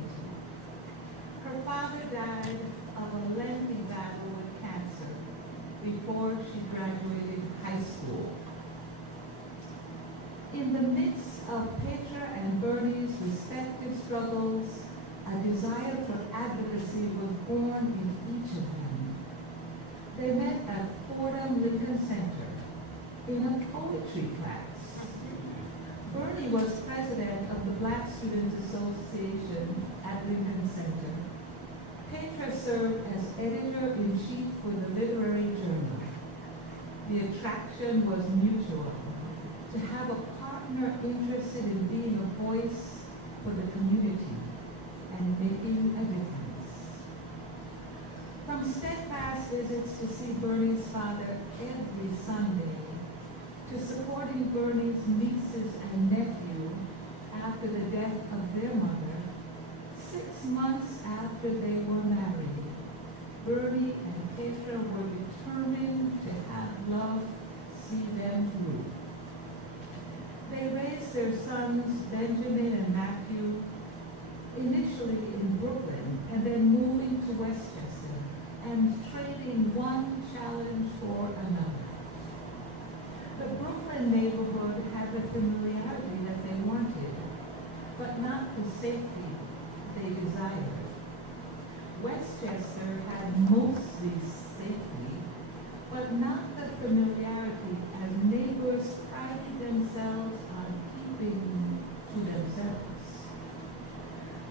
Her father died of a lengthy battle with cancer before she graduated high school. In the midst of Petra and Bernie's respective struggles, a desire for advocacy was born in each of them. They met at Fordham Lincoln Center in a poetry class. Bernie was president of the Black Students Association at Lincoln Center. Petra served as editor-in-chief for the literary journal. The attraction was mutual, to have a partner interested in being a voice for the community and making a difference. From steadfast visits to see Bernie's father every Sunday, to supporting Bernie's nieces and nephew after the death of their mother, 6 months after they were married, Bernie and Petra were determined to have love see them through. They raised their sons, Benjamin and Matthew, initially in Brooklyn, and then moving to Westchester, and trading one challenge for another. The Brooklyn neighborhood had the familiarity that they wanted, but not the safety they desired. Westchester had mostly safety, but not the familiarity as neighbors prided themselves on keeping to themselves.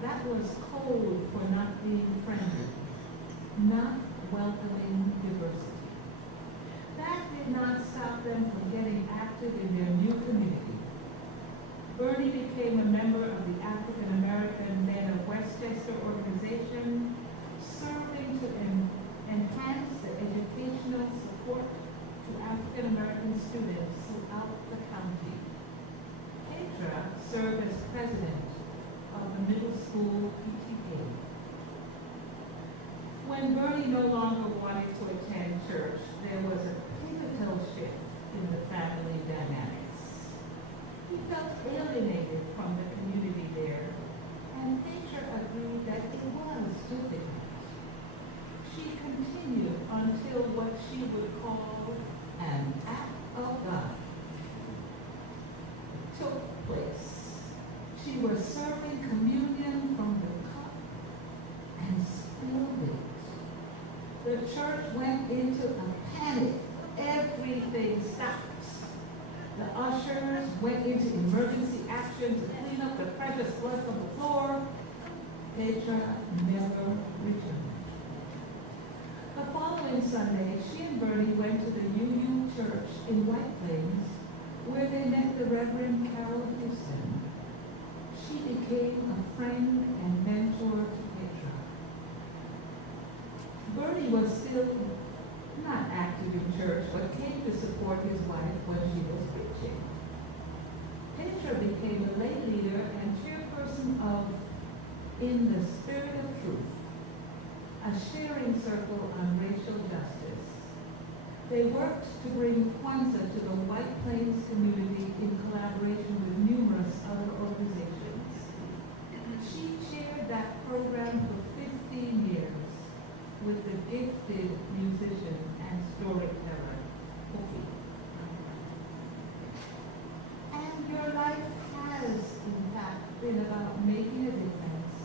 That was code for not being friendly, not welcoming diversity. That did not stop them from getting active in their new community. Bernie became a member of the African American Men of Westchester organization, serving to enhance the educational support to African American students throughout the county. Petra served as president of the middle school PTA. When Bernie no longer wanted to attend church, there was a pivotal shift in the family dynamics. He felt alienated from the community there, and Petra agreed that it was difficult. She continued until what she would call an act of God took place. She was serving communion from the cup and spilled it church went into a panic. Everything stopped. The ushers went into emergency action to clean up the precious blood from the floor. Petra never returned. The following Sunday, she and Bernie went to the UU Church in White Plains, where they met the Reverend Carol Houston. She became a friend and mentor to Petra. Bernie was still not active in church, but came to support his wife when she was preaching. Petra became a lay leader and chairperson of In the Spirit of Truth, a sharing circle on racial justice. They worked to bring Kwanzaa to the White Plains community in collaboration with numerous other organizations. She chaired that program for 15 years with the gifted musician and storyteller, Kofi. And your life has, in fact, been about making a difference,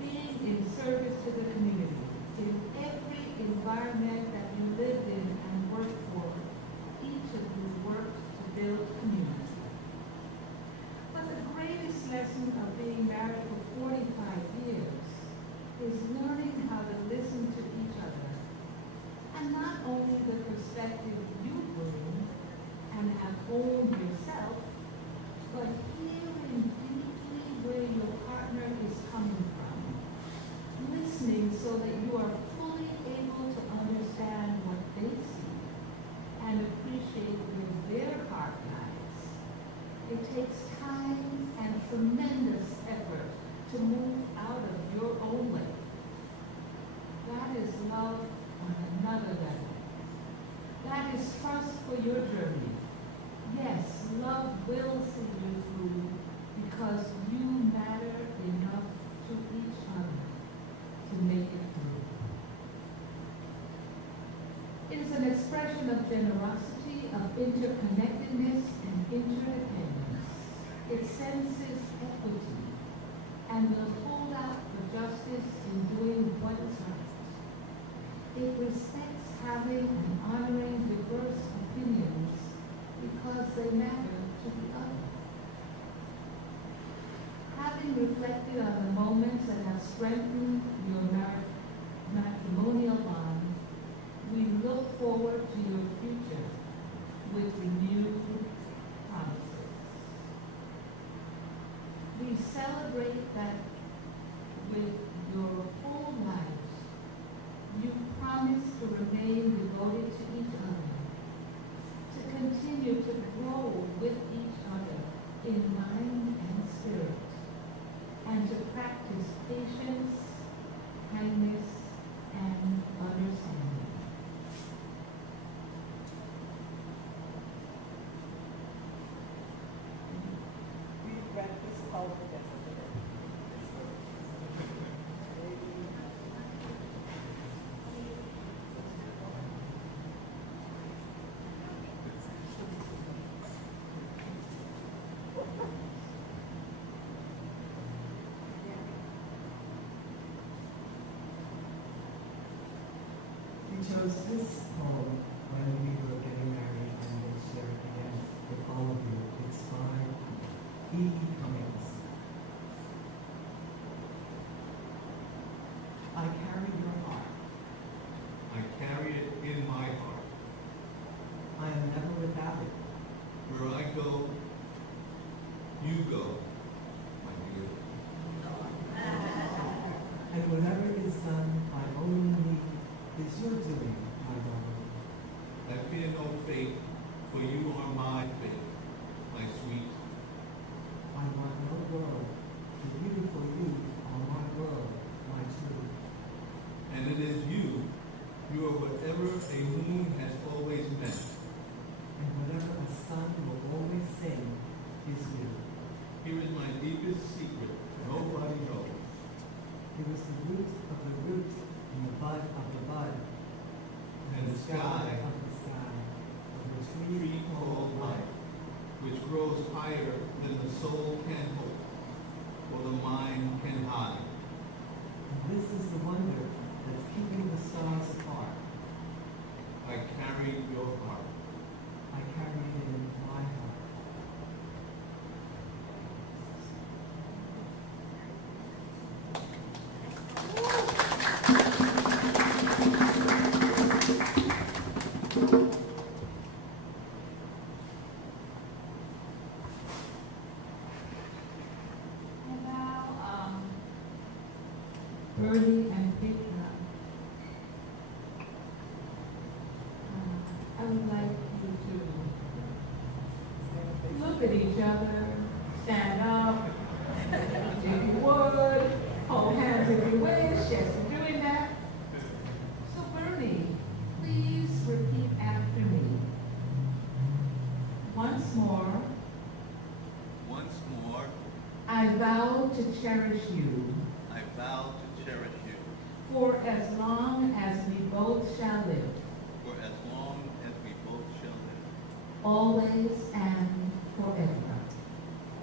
being in service to the community, in every environment that you lived in and worked for. Each of you worked to build community. But the greatest lesson of being married for 45 years is learning how to listen to each other, and not only the perspective you bring and have owned yourself, but hearing deeply where your partner is coming from, listening so that you are fully able to understand what they see and appreciate where their heart lies. It takes time and tremendous effort to move out of your own way. That is love on another level. That is trust for your journey. Yes, love will see you through because you matter enough to each other to make it through. It is an expression of generosity, of interconnectedness and interdependence. It senses equity and will hold out for justice in doing what is right. It respects having and honoring diverse opinions because they matter to the other. Having reflected on the moments that have strengthened your matrimonial bond, we look forward to your future with renewed promises. We celebrate that with your whole lives, you promise to remain devoted to each other, to continue to grow with each other in mind and spirit, and to practice patience, kindness, and understanding. We read this all together. We chose this poem when we were getting married and we'll share it again with all of you. It's by E.E. Cummings. I carry your heart. I carry it in my heart. I am never without it. Where I go, you go, my dear. And whatever is done by only me is your doing, my darling. I fear no fate, for you are my fate, my sweet. I and Petra, I would like you to look at each other, stand up, if you would, hold hands if you wish. Yes, you're doing that. So Bernie, please repeat after me. Once more, I vow to cherish you I vow to cherish you for as long as we both shall live, for as long as we both shall live, always and forever.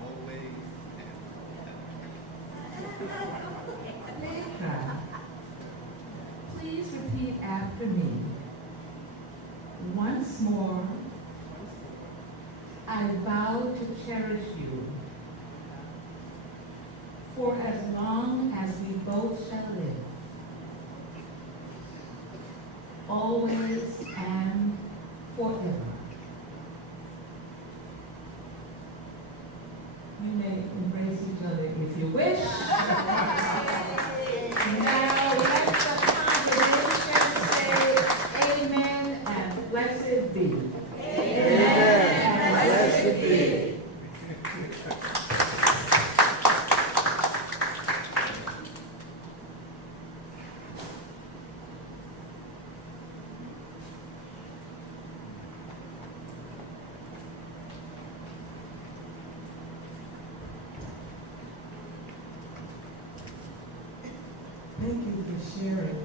always and Petra, please repeat after me. Once more, I vow to cherish you for as long as we both shall live, always and forever. You may embrace each other if you wish. Now let the congregation say amen and blessed be. Amen. Blessed be. Thank you for sharing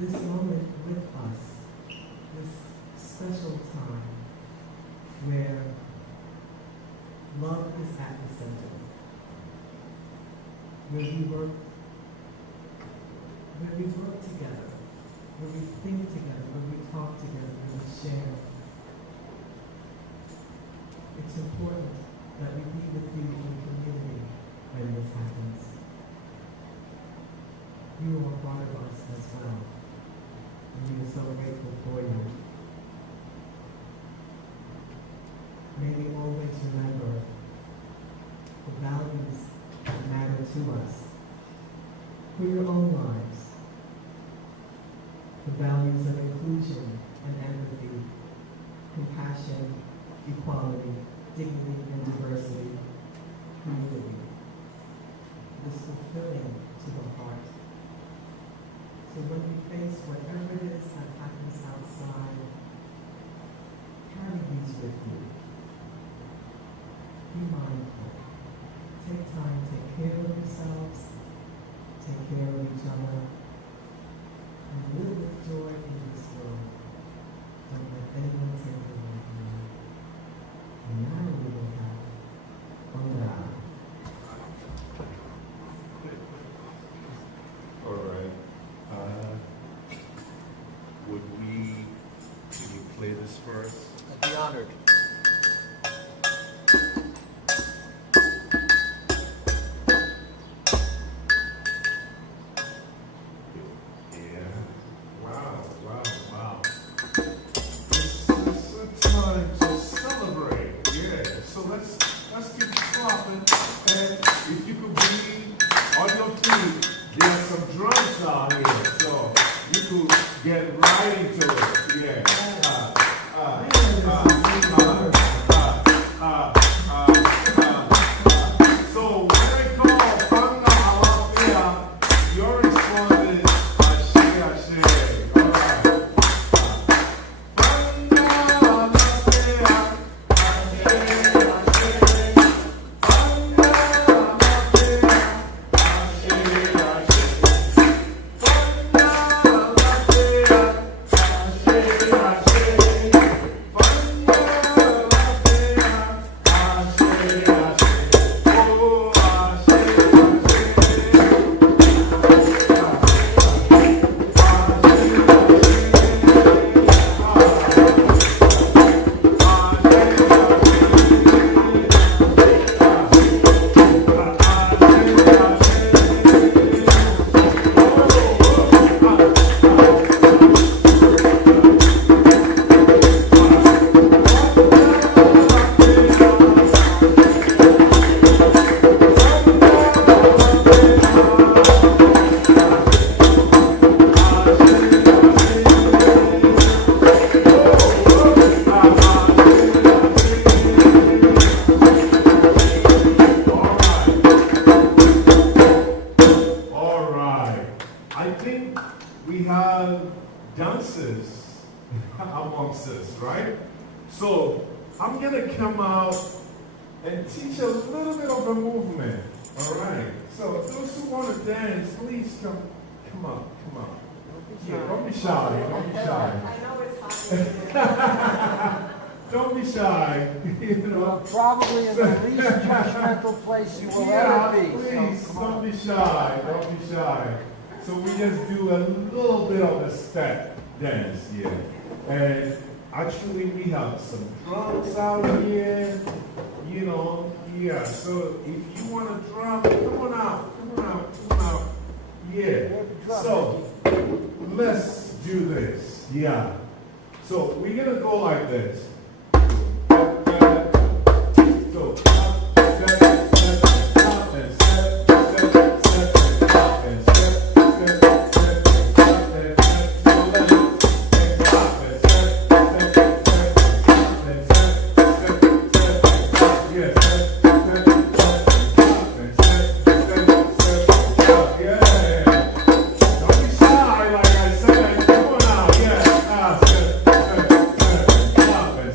this moment with us, this special time where love is at the center, where we work together, where we think together, where we talk together, where we share. It's important that we be with you in community when this happens. You are part of us as well, and we are so grateful for you. May we always remember the values that matter to us, for your own lives, the values of inclusion and empathy, compassion, equality, dignity and diversity, community. It is fulfilling to the heart. So when we face whatever it is that happens outside, carry these with you. Be mindful. Take time, take care of yourselves, take care of each other, and live with joy in this world. Don't let anyone take it away from you. And now we will have Onda. All right. Can you play this first? I'd be honored. Yeah. Wow. This is a time to celebrate. Yeah. So let's keep slapping. And if you could be on your feet, there are some drums out here, so you could get right into it. Yeah. So when I call Fanga Halafia, your response is Ashe, Ashe. All right. Fanga Halafia, Ashe, Ashe. Fanga Halafia, Ashe, Ashe. Fanga Halafia, Ashe, morning, we have dances amongst us, right? So I'm going to come out and teach a little bit of a movement, all right? So those who want to dance, please come up. Yeah, don't be shy, don't be shy. I know it's hot. Don't be shy, you know. Probably in the least judgmental place you will Yeah, ever be. please, So, come on. don't be shy, don't be shy. So we just do a little bit of a step dance here. And actually we have some drums out here, you know, yeah. So if you want to drum, come on out. Yeah. So let's do this, yeah. So we're gonna go like this. So, step, stop, and step, and stop, and step, stop, and step, and stop, and step, and stop, yes, stop, yeah. Don't be shy, like I said, come on out, yeah, step, stop, and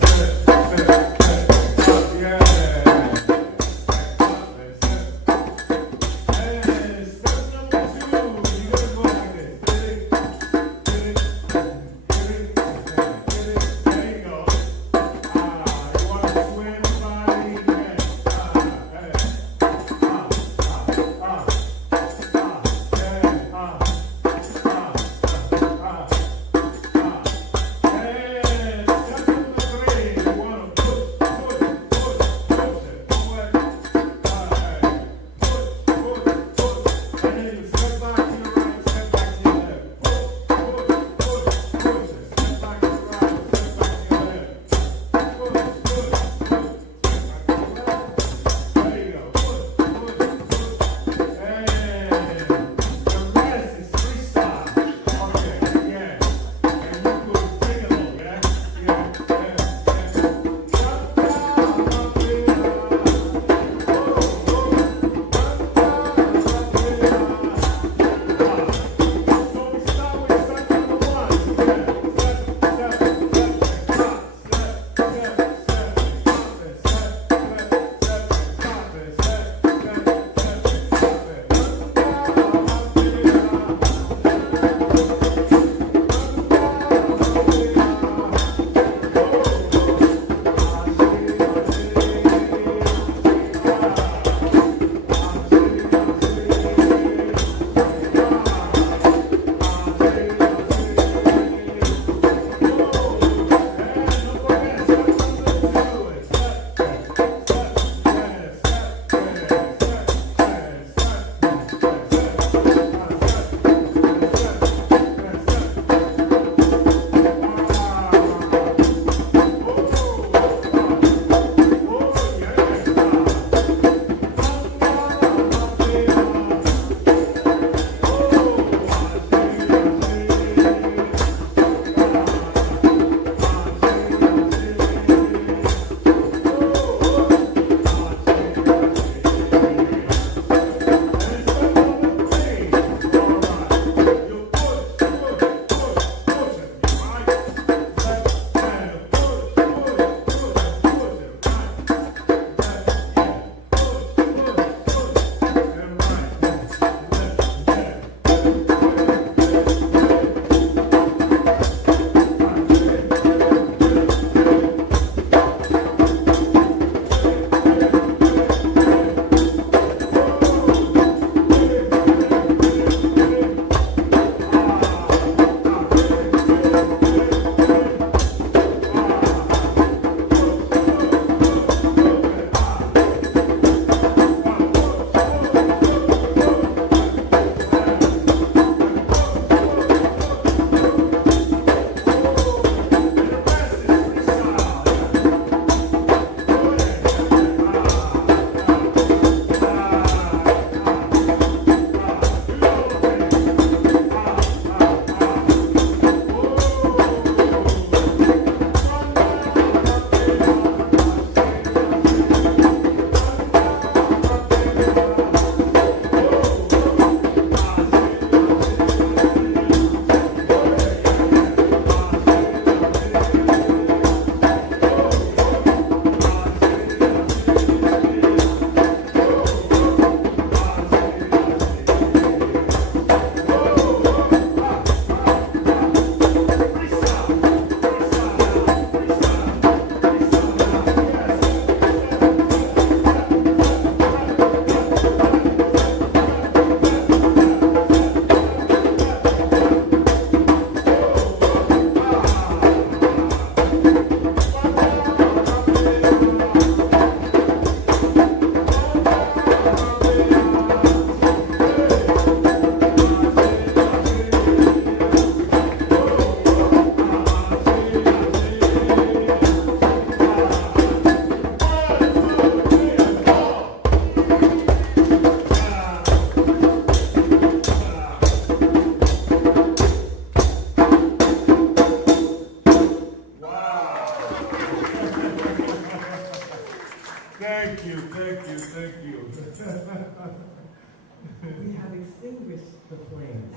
extinguish the flames.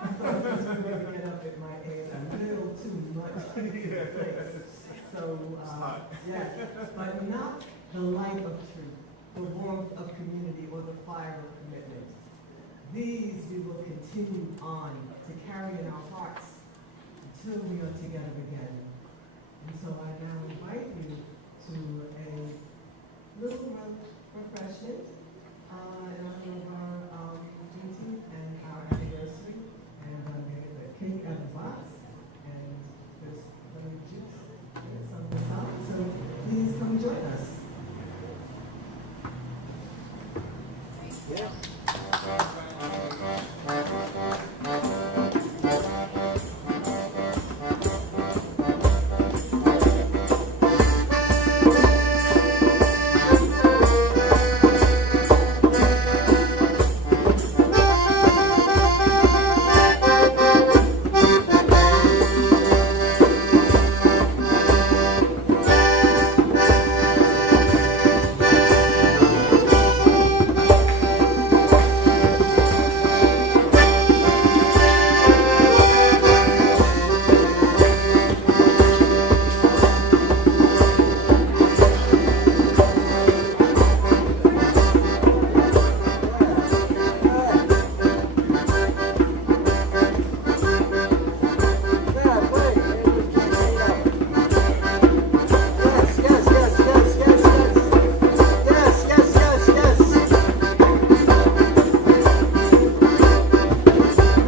I thought this was going to get up at my age a little too much to place. So, yes, but not the light of truth, the warmth of community, or the fire of commitment. These we will continue on to carry in our hearts until we are together again. And so I now invite you to a little refreshment in honor of our